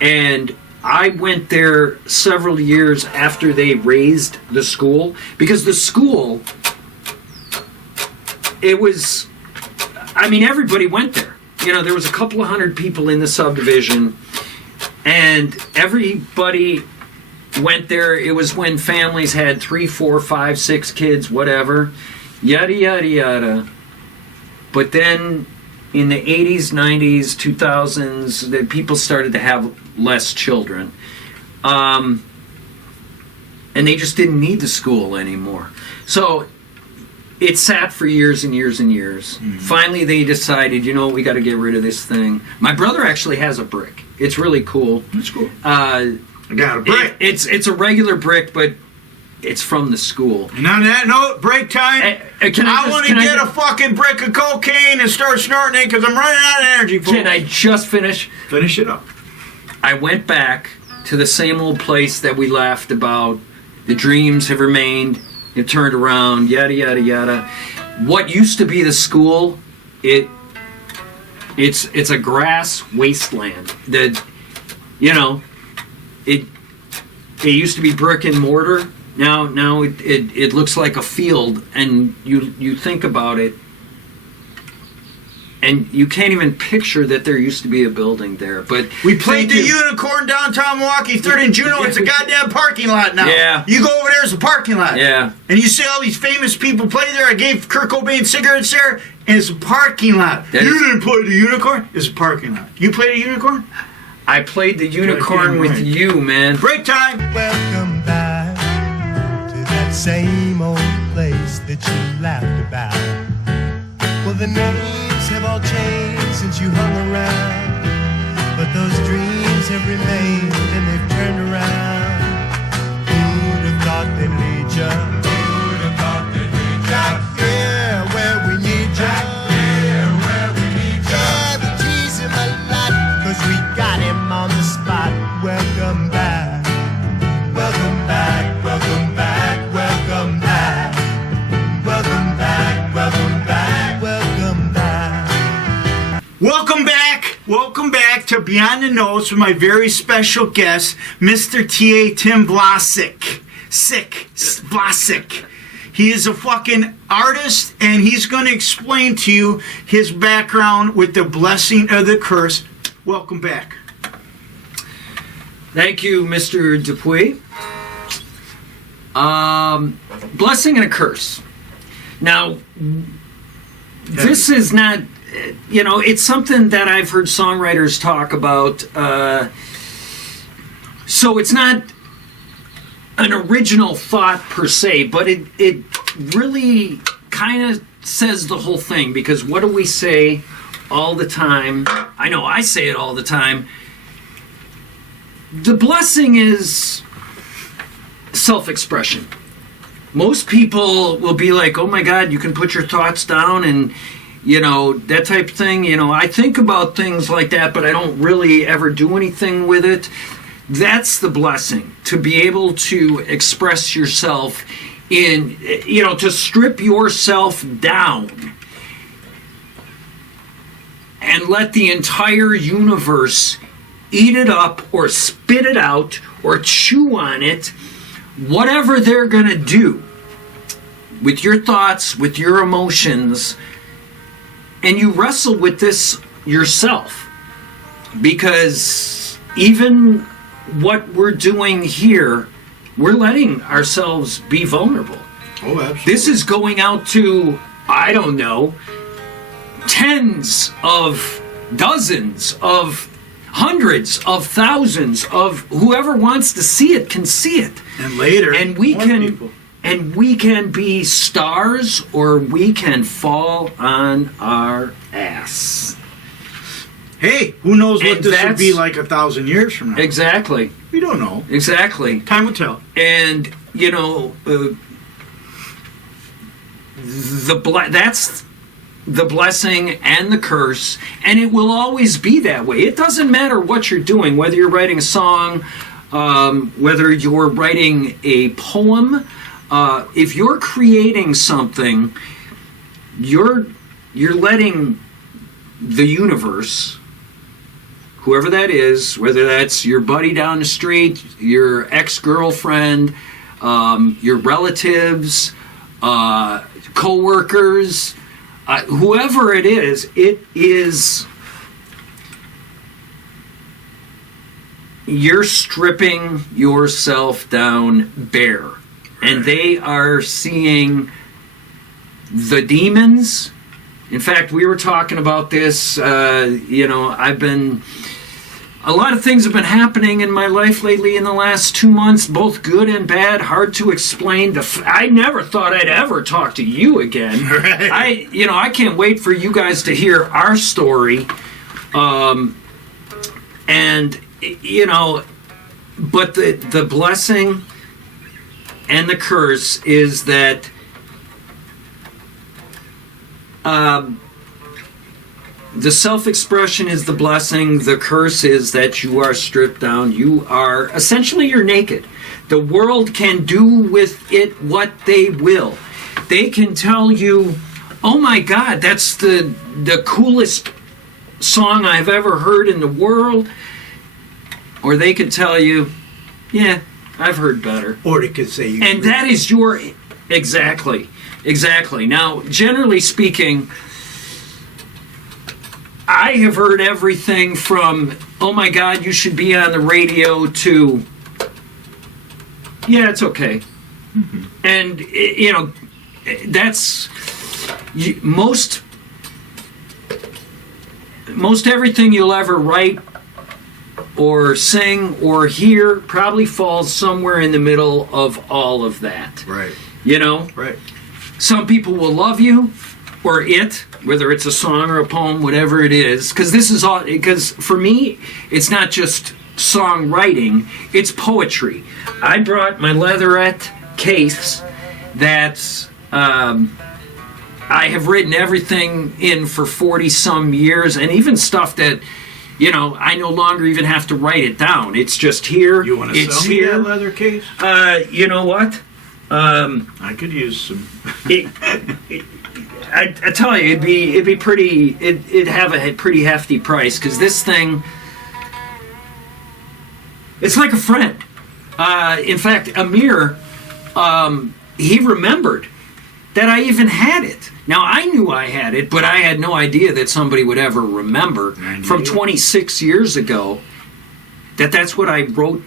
And I went there several years after they raised the school, because the school, everybody went there. There was a couple of hundred people in the subdivision, and everybody went there. It was when families had 3, 4, 5, 6 kids, whatever, yada, yada, yada. But then in the 80s, 90s, 2000s, the people started to have less children. And they just didn't need the school anymore. So it sat for years and years and years. Mm-hmm. Finally, they decided, we got to get rid of this thing. My brother actually has a brick. It's really cool. That's cool. I got a brick. It's a regular brick, but it's from the school. And on that note, break time. I want to get a fucking brick of cocaine and start snorting it because I'm running out of energy. Can I just finish? Finish it up. I went back to the same old place that we laughed about. The dreams have remained. It turned around. Yada yada yada. What used to be the school, it's a grass wasteland. It used to be brick and mortar. Now it looks like a field, and you think about it, and you can't even picture that there used to be a building there. But we played the Unicorn downtown Milwaukee, 3rd and Juno. It's a goddamn parking lot now. Yeah. You go over there, it's a parking lot. Yeah. And you see all these famous people play there. I gave Kurt Cobain cigarettes there, and it's a parking lot. Didn't play the Unicorn? It's a parking lot. You played the Unicorn? I played the Unicorn with you, man. Break time. Welcome back to that same old place that you laughed about. Well, the names have all changed since you hung around, but those dreams have remained and they've turned around. Who'd have thought they'd lead ya? Who'd have thought they'd lead ya? Back here where we need ya. Back here where we need ya. Yeah, the tease him a lot, 'cause we got him on the spot. Welcome back. Welcome back. Welcome back. Welcome back. Welcome back. Welcome back. Welcome back. Welcome back. Welcome back to Beyond the Notes with my very special guest, Mr. T.A. Tim Vlosich. Vlosich. He is a fucking artist, and he's going to explain to you his background with the blessing or the curse. Welcome back. Thank you, Mr. Dupuis. Blessing and a curse. Now, this is not, it's something that I've heard songwriters talk about. So it's not an original thought per se, but it really kind of says the whole thing, because what do we say all the time? I know I say it all the time. The blessing is self-expression. Most people will be like, oh my God, you can put your thoughts down and, that type of thing. I think about things like that, but I don't really ever do anything with it. That's the blessing, to be able to express yourself to strip yourself down and let the entire universe eat it up or spit it out or chew on it, whatever they're going to do with your thoughts, with your emotions. And you wrestle with this yourself, because even what we're doing here, we're letting ourselves be vulnerable. Oh, absolutely. This is going out to, I don't know, tens of dozens of hundreds of thousands of whoever wants to see it can see it. And later, And we more can people. and we can be stars, or we can fall on our ass. Hey, who knows what And this would be that's- like 1,000 years from now? Exactly. We don't know. Exactly. Time will tell. And that's the blessing and the curse, and it will always be that way. It doesn't matter what you're doing, whether you're writing a song, whether you're writing a poem. If you're creating something, you're letting the universe, whoever that is, whether that's your buddy down the street, your ex-girlfriend, your relatives, co-workers, whoever it is, you're stripping yourself down bare. And they are seeing the demons. In fact, we were talking about this, a lot of things have been happening in my life lately in the last 2 months, both good and bad, hard to explain. I never thought I'd ever talk to you again. Right. I can't wait for you guys to hear our story. But the blessing and the curse is that the self-expression is the blessing. The curse is that you are stripped down. You're naked. The world can do with it what they will. They can tell you, oh my God, that's the coolest song I've ever heard in the world. Or they could tell you, yeah, I've heard better. Or they could say you. And that is your... Exactly. Now, generally speaking, I have heard everything from, oh my God, you should be on the radio, to, yeah, it's okay. Mm-hmm. And, that's... Most everything you'll ever write or sing or hear probably falls somewhere in the middle of all of that. Right. Right. Some people will love you or it, whether it's a song or a poem, whatever it is, because for me, it's not just songwriting, it's poetry. I brought my leatherette case that's I have written everything in for 40 some years, and even stuff that I no longer even have to write it down. It's just here. You want to it's sell me here. that leather case? You know what? I could use some. I tell you, it'd be pretty. It'd have a pretty hefty price, because this thing, it's like a friend. In fact, Amir, he remembered that I even had it. Now, I knew I had it, but I had no idea that somebody would ever remember from 26 years ago that's what I wrote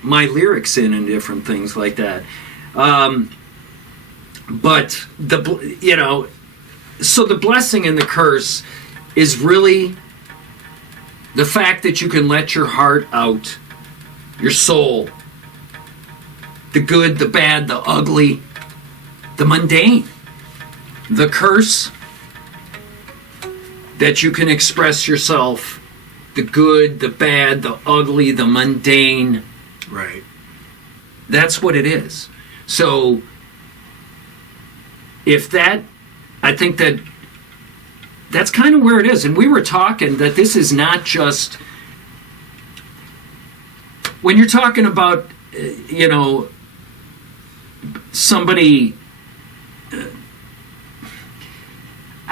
my lyrics in and different things like that. But so the blessing and the curse is really the fact that you can let your heart out, your soul, the good, the bad, the ugly, the mundane. The curse, that you can express yourself, the good, the bad, the ugly, the mundane. Right. That's what it is. So, I think that's kind of where it is. And we were talking that this is not just, when you're talking about, somebody,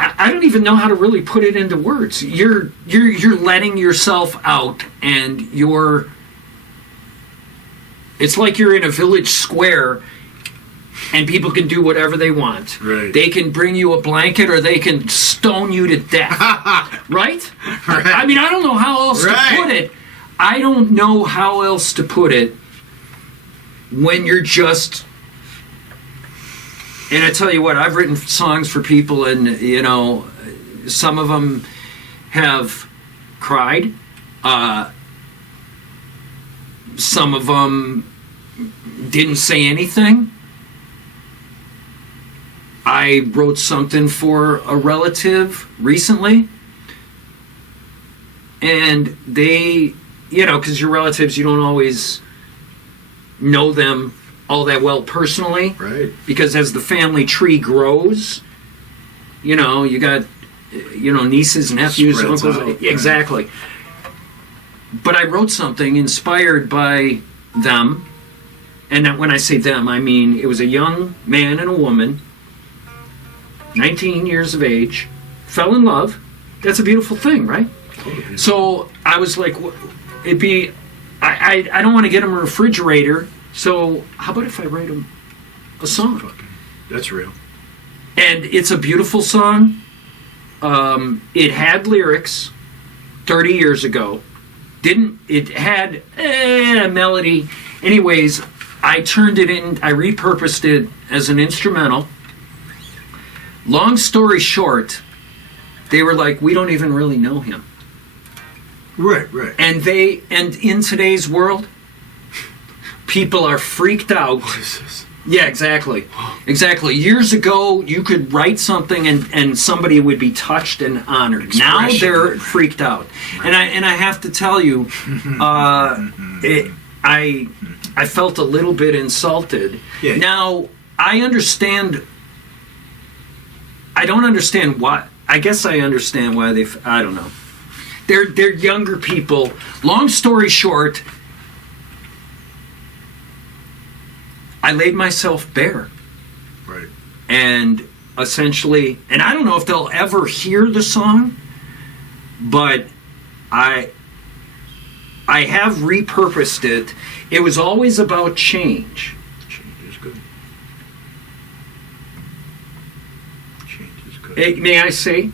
I don't even know how to really put it into words. You're letting yourself out, and it's like you're in a village square and people can do whatever they want. Right. They can bring you a blanket or they can stone you to death. Right? I mean, I don't know how else to put it. I don't know how else to put it when you're just... And I tell you what, I've written songs for people, and, you know, some of them have cried. Some of them didn't say anything. I wrote something for a relative recently, and they, you know, because your relatives, you don't always know them all that well personally. Right. Because as the family tree grows, you know, you got, you know, nieces, nephews, Spreads uncles. out, Exactly. Right. But I wrote something inspired by them. And that when I say them, I mean it was a young man and a woman, 19 years of age, fell in love. That's a beautiful thing, right? Totally. So I was like, it'd be, I don't want to get him a refrigerator, so how about if I write him a song? That's real. And it's a beautiful song. It had lyrics 30 years ago. It had a melody. Anyways, I turned it in, I repurposed it as an instrumental. Long story short, they were like, we don't even really know him. Right. And in today's world, people are freaked out. What is this? Yeah, exactly. Exactly. Years ago, you could write something and somebody would be touched and honored. Now they're freaked out. And I have to tell you, I felt a little bit insulted. Yeah. Now, I understand. I don't understand why. I guess I understand why I don't know. They're younger people. Long story short, I laid myself bare. Right. And essentially, and I don't know if they'll ever hear the song, but I have repurposed it. It was always about change. Change is good. Change is good. May I say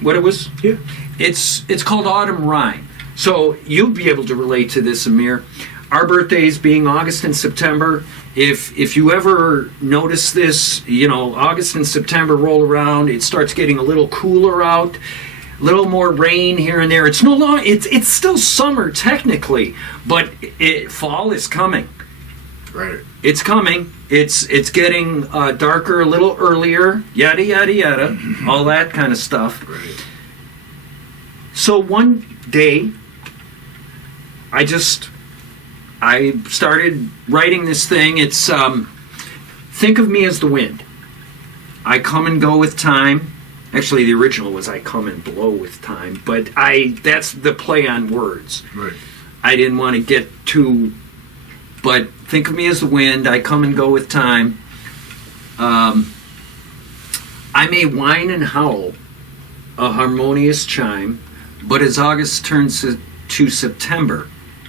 what it was? Yeah. It's called Autumn Rhyme. So you'll be able to relate to this, Amir. Our birthdays being August and September. If you ever notice this, you know, August and September roll around, it starts getting a little cooler out, a little more rain here and there. It's no longer, it's still summer technically, but fall is coming. Right. It's coming. It's getting darker a little earlier. Yada yada yada, all that kind of stuff. Right. So one day, I started writing this thing. It's think of me as the wind. I come and go with time. Actually, the original was I come and blow with time, but that's the play on words. Right. I didn't want to get too, but think of me as the wind. I come and go with time. I may whine and howl, a harmonious chime, but as August turns to September,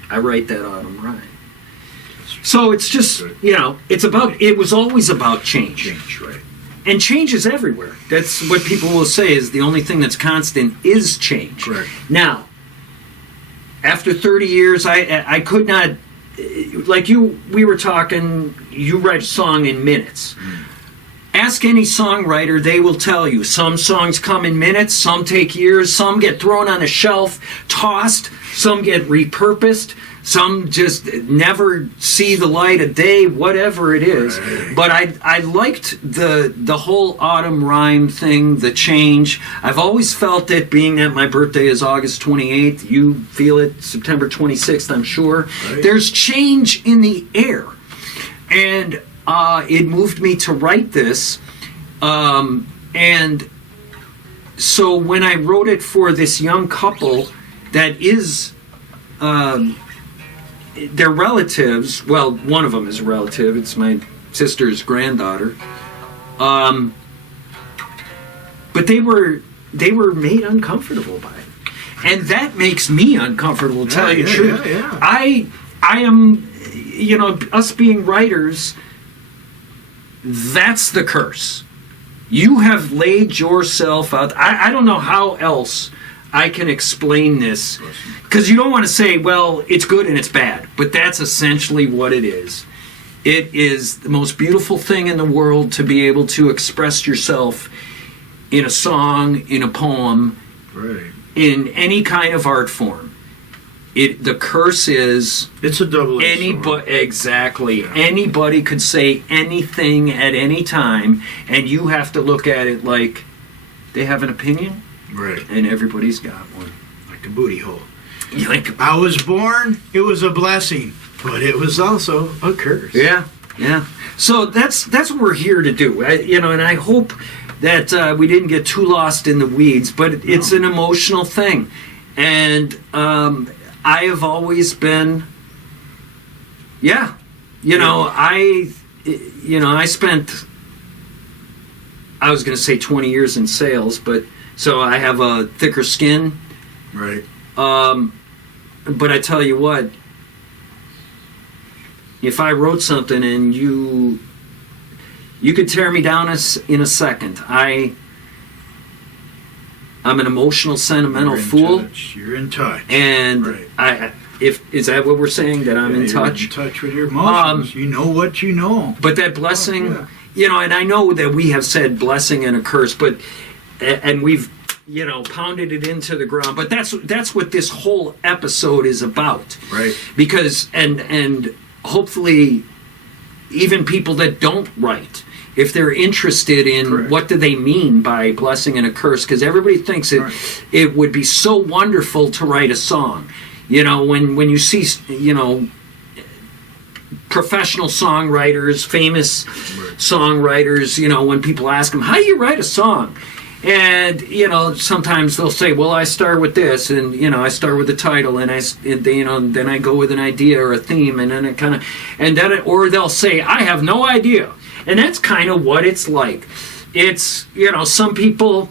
I write that autumn rhyme. So it's just, you know, it was always about change. Change, right. And change is everywhere. That's what people will say is the only thing that's constant is change. Correct. Now, after 30 years, I could not, like we were talking, you write a song in minutes. Ask any songwriter, they will tell you. Some songs come in minutes, some take years, some get thrown on a shelf, tossed, some get repurposed, some just never see the light of day, whatever it is. Right. But I liked the whole autumn rhyme thing, the change. I've always felt it, being that my birthday is August 28th. You feel it, September 26th, I'm sure. Right. There's change in the air. And it moved me to write this. And so when I wrote it for this young couple that is... they're relatives. Well, one of them is a relative. It's my sister's granddaughter. But they were made uncomfortable by it, and that makes me uncomfortable. To tell you the truth, I am, you know, us being writers. That's the curse. You have laid yourself out. I don't know how else I can explain this, because you don't want to say, well, it's good and it's bad, but that's essentially what it is. It is the most beautiful thing in the world to be able to express yourself in a song, in a poem, Right. in any kind of art form. The curse is It's a double-edged sword. Exactly. Yeah. Anybody could say anything at any time, and you have to look at it like they have an opinion, Right. and everybody's got one. Like a booty hole. You like, I was born, it was a blessing, but it was also a curse. yeah. So that's what we're here to do, and I hope that we didn't get too lost in the weeds, but it's an emotional thing, and I have always been, I spent, I was going to say 20 years in sales, but so I have a thicker skin. Right. But I tell you what, if I wrote something and you could tear me down in a second. I'm an emotional, sentimental fool. You're in touch. And Right. is that what we're saying, that I'm in touch? You're in touch with your emotions. You know what you know. But that blessing, yeah. and I know that we have said blessing and a curse, and we've, pounded it into the ground. But that's what this whole episode is about. Right. Because, and hopefully, even people that don't write, if they're interested in Correct. what do they mean by blessing and a curse, because everybody thinks it would be so wonderful to write a song. When you see, professional songwriters, famous songwriters, when people ask them, how do you write a song? And, sometimes they'll say, well, I start with this, and, I start with the title, and then I go with an idea or a theme, and then or they'll say, I have no idea. And that's kind of what it's like. It's, some people,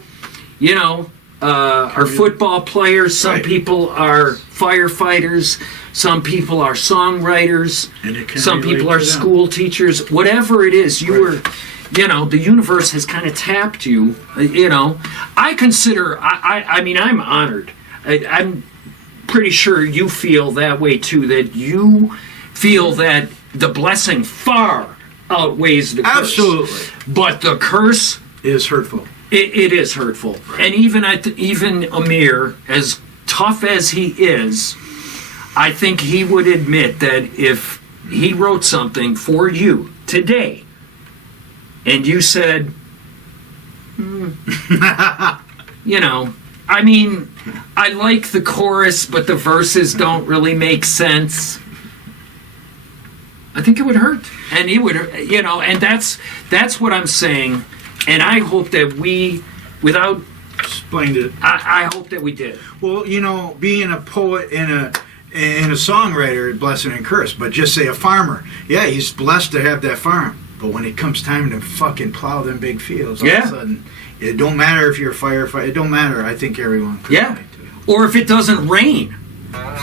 are football players, some people are firefighters, some people are songwriters, some people are school teachers, whatever it is, the universe has kind of tapped you, I consider, I'm honored. I'm pretty sure you feel that way too, that you feel that the blessing far outweighs the curse. Absolutely. But the curse is hurtful. It is hurtful. Right. And even Amir, as tough as he is, I think he would admit that if he wrote something for you today, and you said, I like the chorus, but the verses don't really make sense, I think it would hurt. And he would, and that's what I'm saying. And I hope that we, without explained it. I hope that we did. Well, being a poet and a songwriter, blessing and curse, but just say a farmer. Yeah, he's blessed to have that farm. But when it comes time to fucking plow them big fields, all of a sudden, it don't matter if you're a firefighter. It don't matter. I think everyone could relate to it. Or if it doesn't rain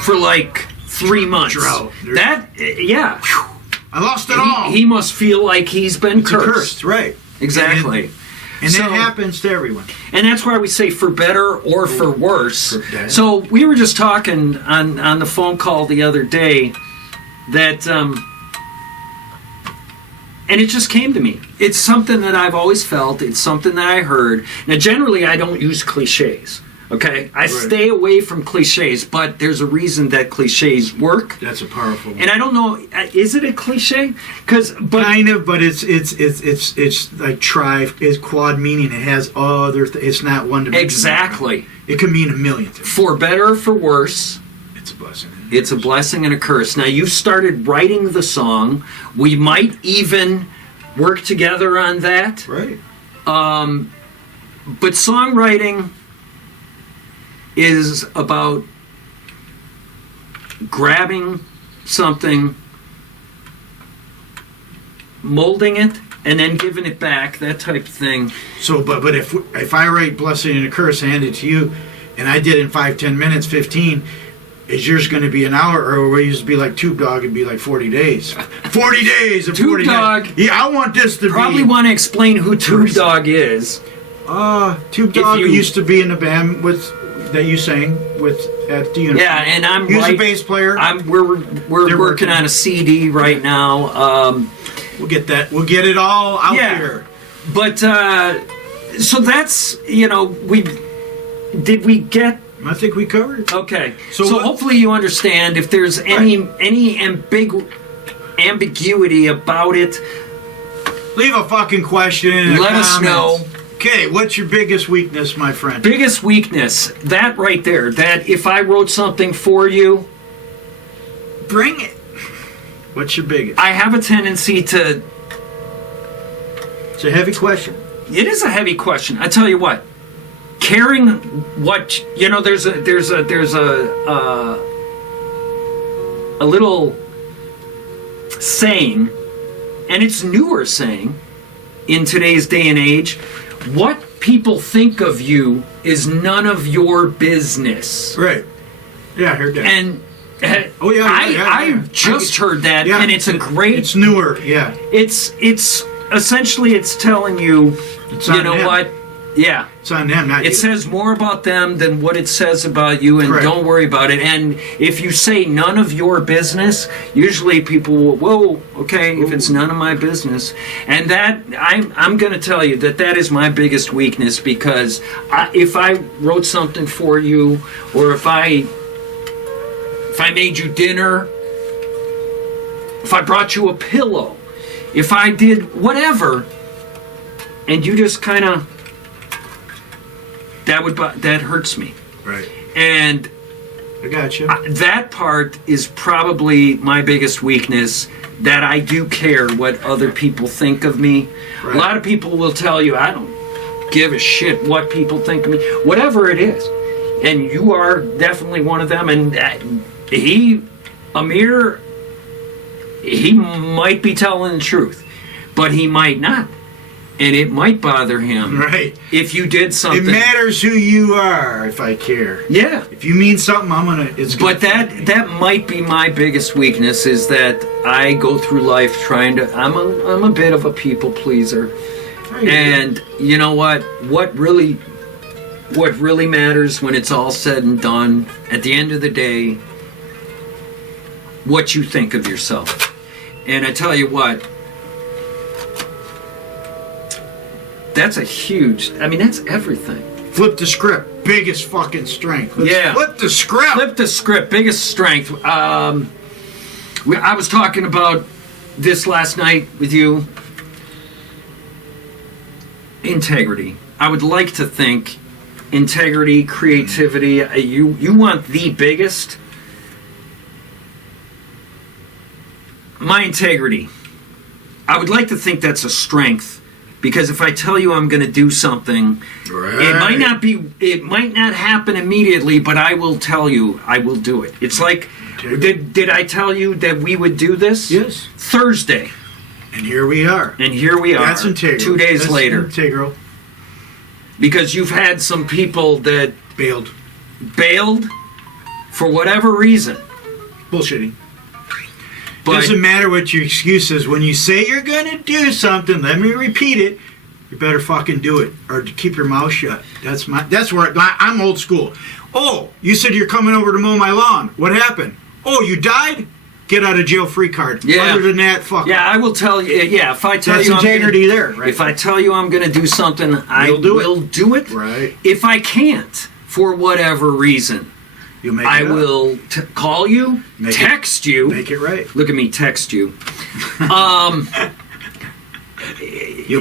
for like 3 months. Drought. I lost it all. He must feel like he's been cursed. Right. Exactly. And that happens to everyone. And that's why we say for better or for worse. So we were just talking on the phone call the other day that, and it just came to me. It's something that I've always felt. It's something that I heard. Now, generally, I don't use cliches. Okay, I stay away from cliches, but there's a reason that cliches work. That's a powerful one. And I don't know, is it a cliche? Kind of, but it's like it's quad meaning. It has other. It's not one dimensional. Exactly. It could mean a million things. For better or for worse. It's a blessing. It's a blessing and a curse. Now you started writing the song. We might even work together on that. Right. But songwriting is about grabbing something, molding it, and then giving it back, that type of thing. So, but if I write blessing and a curse, I hand it to you, and I did it in 5, 10 minutes, 15, Is yours going to be an hour, or will yours be like Tube Dog and be like 40 days? 40 days and Tube 40 Dog. days. Yeah, I want this to Probably be. want to explain who Tube Dog is. Tube Dog used to be in the band that you sang with at the Union. Yeah, and I'm He's a bass player. We're working on a CD right now. We'll get that. We'll get it all out here. But so that's did we get? I think we covered it. Okay. So So hopefully you understand if there's any ambiguity about it. Leave a fucking question in the Let us know. Okay, what's your biggest weakness, my friend? Biggest weakness, that right there. That if I wrote something for you, Bring it. What's your biggest? I have a tendency to. It's a heavy question. It is a heavy question. I tell you what. Caring what there's a little saying, and it's newer saying in today's day and age. What people think of you is none of your business. Right. Yeah, I heard that. And I just heard that, and it's a great. It's newer. Yeah. It's essentially it's telling you, It's on them. what? Yeah. It's on them, not you. It says more about them than what it says about you, and Correct. don't worry about it. And if you say none of your business, usually people will, whoa, okay, if it's none of my business. And that, I'm going to tell you that is my biggest weakness, because if I wrote something for you, or if I made you dinner, if I brought you a pillow, if I did whatever, and you just kind of, that hurts me. Right. And I got you. that part is probably my biggest weakness, that I do care what other people think of me. Right. A lot of people will tell you, I don't give a shit what people think of me, whatever it is. And you are definitely one of them. And Amir, he might be telling the truth, but he might not. And it might bother him. Right. If you did something. It matters who you are, if I care. Yeah. If you mean something, But that might be my biggest weakness, is that I go through life trying to. I'm a bit of a people pleaser, and you know what? What really matters when it's all said and done, at the end of the day, what you think of yourself. And I tell you what. That's that's everything. Flip the script. Biggest fucking strength. Yeah. Flip the script. Flip the script. Biggest strength. I was talking about this last night with you. Integrity. I would like to think integrity, creativity. You want the biggest. My integrity. I would like to think that's a strength. Because if I tell you I'm going to do something, it might not happen immediately, but I will tell you I will do it. It's like, did I tell you that we would do this? Yes. Thursday. And here we are. That's integral. 2 days That's later. Integral. Because you've had some people that Bailed. for whatever reason. Bullshitting. But Doesn't matter what your excuse is. When you say you're going to do something, let me repeat it. You better fucking do it, or keep your mouth shut. That's where I'm old school. Oh, you said you're coming over to mow my lawn. What happened? Oh, you died? Get out of jail free card. Yeah. Other than that, fuck. yeah, I will tell you. Yeah, if I tell That's you integrity there, right? If I tell you I'm going to do something, I will do it. Right. If I can't, for whatever reason, You'll make it I up. will call you, text you. Make it right. Look at me, text you. You'll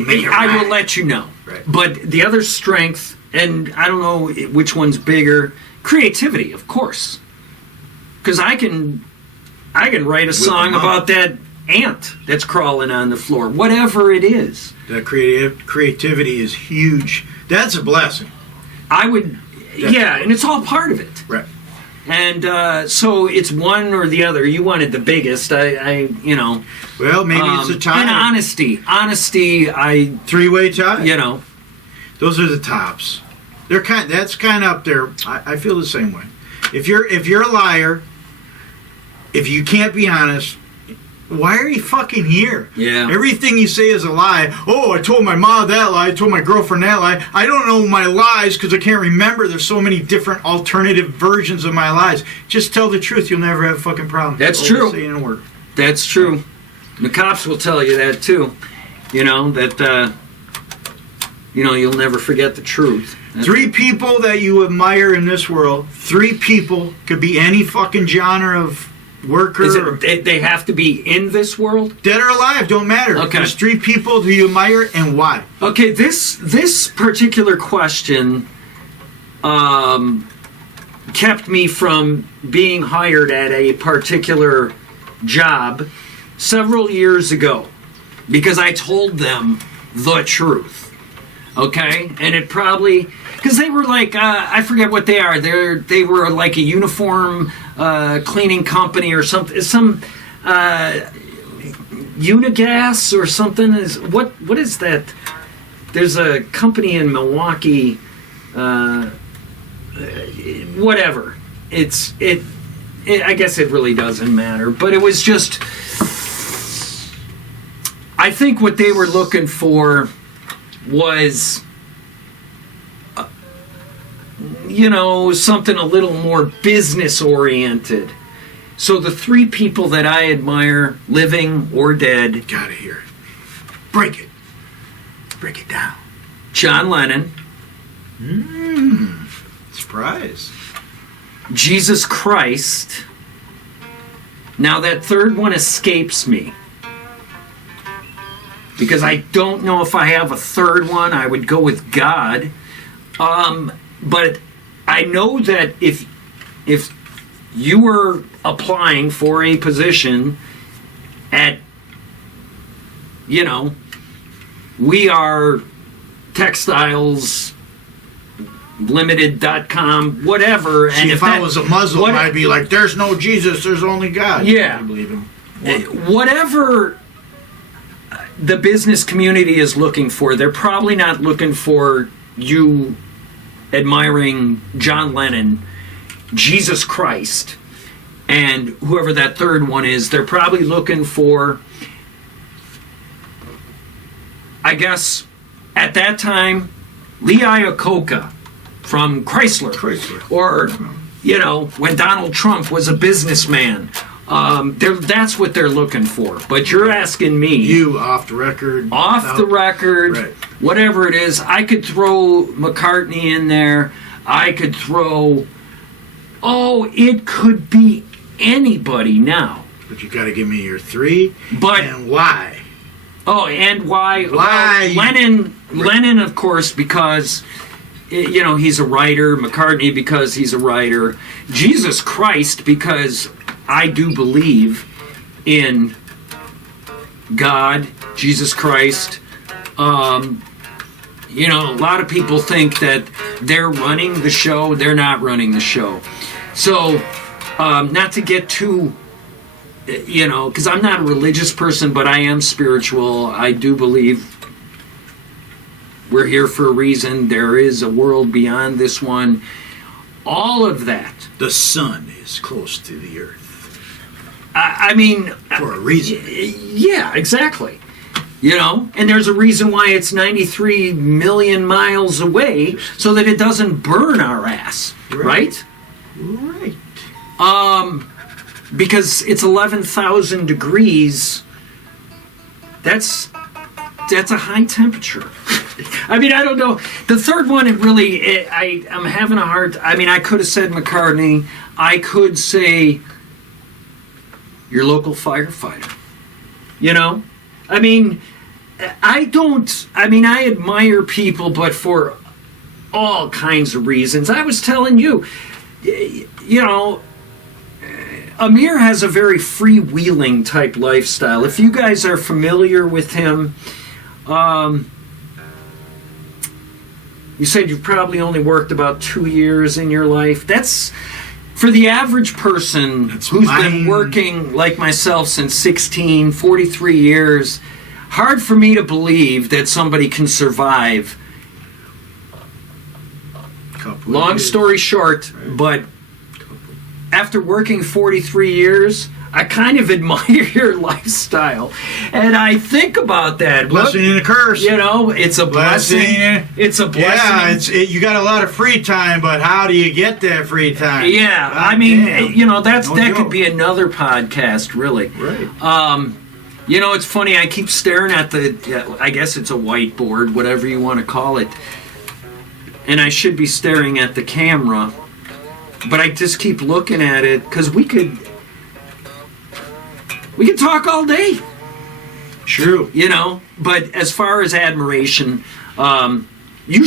make it I right. will let you know. Right. But the other strength, and I don't know which one's bigger, creativity, of course. Because I can write a song about that ant that's crawling on the floor, whatever it is. That creativity is huge. That's a blessing. I would, yeah, and it's all part of it. Right. And so it's one or the other. You wanted the biggest. I Well, maybe it's a tie. And honesty, Three-way tie. Those Those are the tops. That's kind of up there. I feel the same way. If you're a liar, if you can't be honest, why are you fucking here? Yeah. Everything you say is a lie. Oh, I told my mom that lie. I told my girlfriend that lie. I don't know my lies because I can't remember. There's so many different alternative versions of my lies. Just tell the truth. You'll never have a fucking problem. That's true. Say in a word. That's true. The cops will tell you that too. You know, that, you'll never forget the truth. That's 3 people that you admire in this world. 3 people. Could be any fucking genre of worker. Is it, they have to be in this world? Dead or alive, don't matter. Okay. There's 3 people who you admire and why. Okay, this particular question kept me from being hired at a particular job several years ago because I told them the truth. Okay? And it probably... Because they were like, I forget what they are. They were like a uniform cleaning company or something. Some Unigas or something. What is that? There's a company in Milwaukee. Whatever. I guess it really doesn't matter. But it was just... I think what they were looking for was... something a little more business oriented. So the 3 people that I admire, living or dead. Gotta hear it. Break it. Break it down. John Lennon. Surprise. Jesus Christ. Now that third one escapes me. Because I don't know if I have a third one. I would go with God. But I know that if you were applying for a position at, we are textiles limited.com, whatever. See, and if I was a Muslim, I'd be like, there's no Jesus, there's only God. Yeah. I believe him. Whatever the business community is looking for, they're probably not looking for you admiring John Lennon, Jesus Christ, and whoever that third one is. They're probably looking for, I guess, at that time, Lee Iacocca from Chrysler. Or, when Donald Trump was a businessman. That's what they're looking for. But you're asking me... You, off the record. Right. Whatever it is. I could throw McCartney in there. I could throw... it could be anybody now. But you got to give me your 3. But, and why? Oh, and why? Why? Well, Lennon, of course, because... he's a writer. McCartney, because he's a writer. Jesus Christ, because... I do believe in God, Jesus Christ. A lot of people think that they're running the show. They're not running the show. So, not to get too, because I'm not a religious person, but I am spiritual. I do believe we're here for a reason. There is a world beyond this one. All of that. The sun is close to the earth. I mean... For a reason. Yeah, exactly. And there's a reason why it's 93 million miles away, so that it doesn't burn our ass. Right? Right. Because it's 11,000 degrees. That's a high temperature. I mean, I don't know. The third one, I'm having a hard... I mean, I could have said McCartney. I could say... your local firefighter. I mean, I admire people, but for all kinds of reasons. I was telling you, Amir has a very freewheeling type lifestyle. If you guys are familiar with him, you said you've probably only worked about 2 years in your life. That's... For the average person who's been working like myself since 16, 43 years, hard for me to believe that somebody can survive. Long story short, but after working 43 years, I kind of admire your lifestyle, and I think about that. Blessing and a curse. You know, it's a blessing. It's a blessing. Yeah, you got a lot of free time, but how do you get that free time? Yeah, God I mean, damn. you know, that joke. could be another podcast, really. Right. You know, it's funny. I keep staring at I guess it's a whiteboard, whatever you want to call it, and I should be staring at the camera, but I just keep looking at it because we could talk all day. True. You know, but as far as admiration, you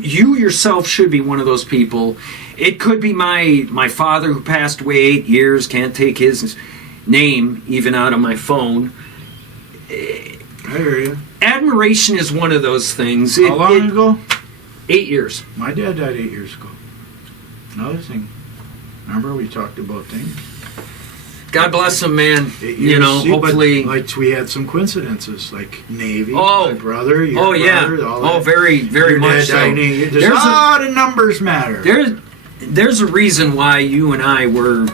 yourself should be one of those people. It could be my father who passed away 8 years, can't take his name even out of my phone. I hear you. Admiration is one of those things. How long ago? 8 years. My dad died 8 years ago. Another thing. Remember we talked about things? God bless him, man. 8 years. You know, See, hopefully. But, like, we had some coincidences, like Navy, Oh. my brother, your Yeah. brother, all Oh, that. very, very Your much dad so. died in 8 years. There's a lot of numbers matter. There's a reason why you and I were...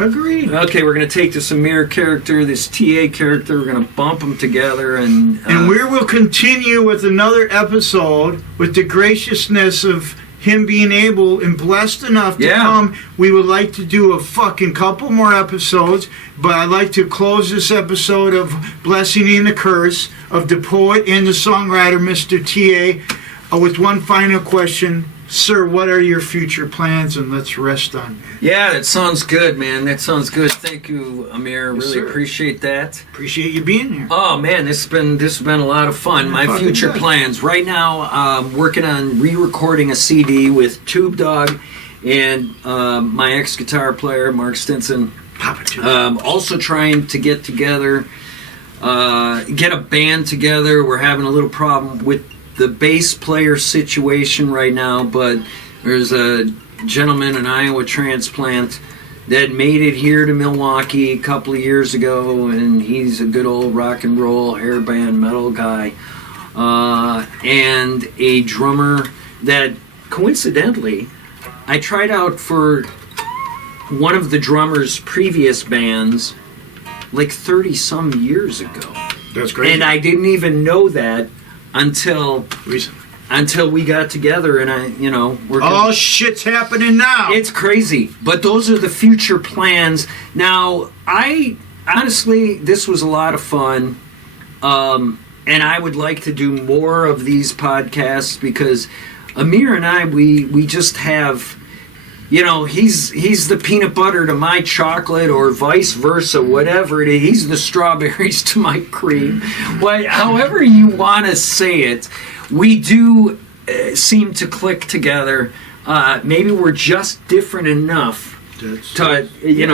Agreed. Okay, we're going to take this Amir character, this TA character, we're going to bump them together, and we will continue with another episode with the graciousness of him being able and blessed enough to come. We would like to do a fucking couple more episodes, but I'd like to close this episode of Blessing and the Curse of the poet and the songwriter, Mr. TA, with one final question. Sir, what are your future plans? And let's rest on that. Yeah, that sounds good, man. That sounds good. Thank you, Amir. Yes, really sir. Appreciate that. Appreciate you being here. Oh man, this has been a lot of fun. My Fucking future good. plans right now. I'm working on re-recording a CD with Tube Dog and my ex-guitar player Mark Stinson. Papa Tube. Also trying to get together, get a band together. We're having a little problem with the bass player situation right now, but there's a gentleman, an Iowa transplant, that made it here to Milwaukee a couple of years ago, and he's a good old rock and roll hair band metal guy, and a drummer that coincidentally I tried out for one of the drummer's previous bands like 30 some years ago. That's great. And I didn't even know that until we got together, and we're all shit's happening now. It's crazy, but those are the future plans. Now, honestly, this was a lot of fun, and I would like to do more of these podcasts because Amir and I, we just have, he's the peanut butter to my chocolate, or vice versa, whatever it is. He's the strawberries to my cream. However you want to say it, we do seem to click together. Maybe we're just different enough to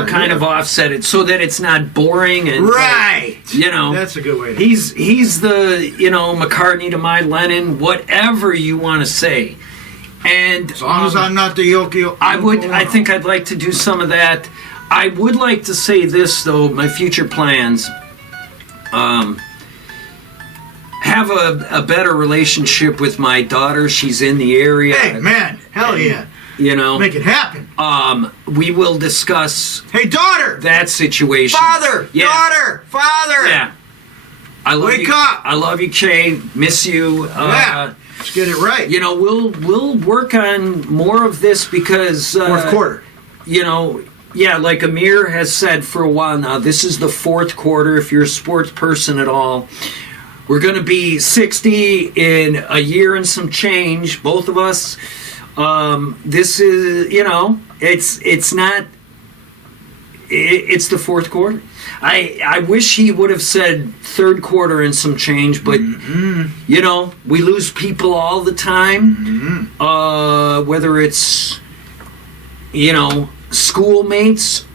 kind of offset it so that it's not boring and right. That's a good way. He's the McCartney to my Lennon, whatever you want to say. And as long as I'm not the Yoko. I think I'd like to do some of that. I would like to say this though, my future plans. Have a better relationship with my daughter. She's in the area. Hey man, hell yeah. Make it happen. We will discuss. Hey daughter. That situation. Father. Yeah. Daughter. Father. Yeah. I love Wake you. up. I love you, Kay. Miss you. Yeah. Let's get it right. We'll work on more of this because fourth quarter. Like Amir has said for a while now, this is the fourth quarter. If you're a sports person at all, we're going to be 60 in a year and some change, both of us. This is, it's not. It's the fourth quarter. I wish he would have said third quarter and some change, but we lose people all the time. Whether it's schoolmates,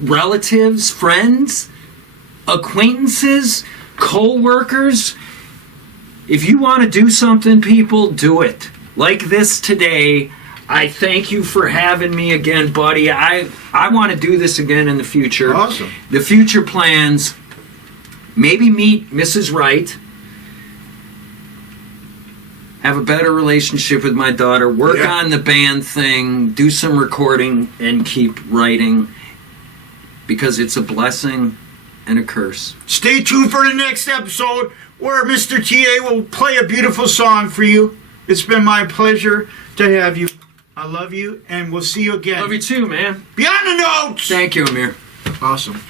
relatives, friends, acquaintances, co-workers. If you want to do something, people, do it. Like this today. I thank you for having me again, buddy. I want to do this again in the future. Awesome. The future plans, maybe meet Mrs. Wright. have a better relationship with my daughter, work on the band thing, do some recording, and keep writing, because it's a blessing and a curse. Stay tuned for the next episode where Mr. TA will play a beautiful song for you. It's been my pleasure to have you. I love you, and we'll see you again. Love you too, man. Beyond the Notes! Thank you, Amir. Awesome.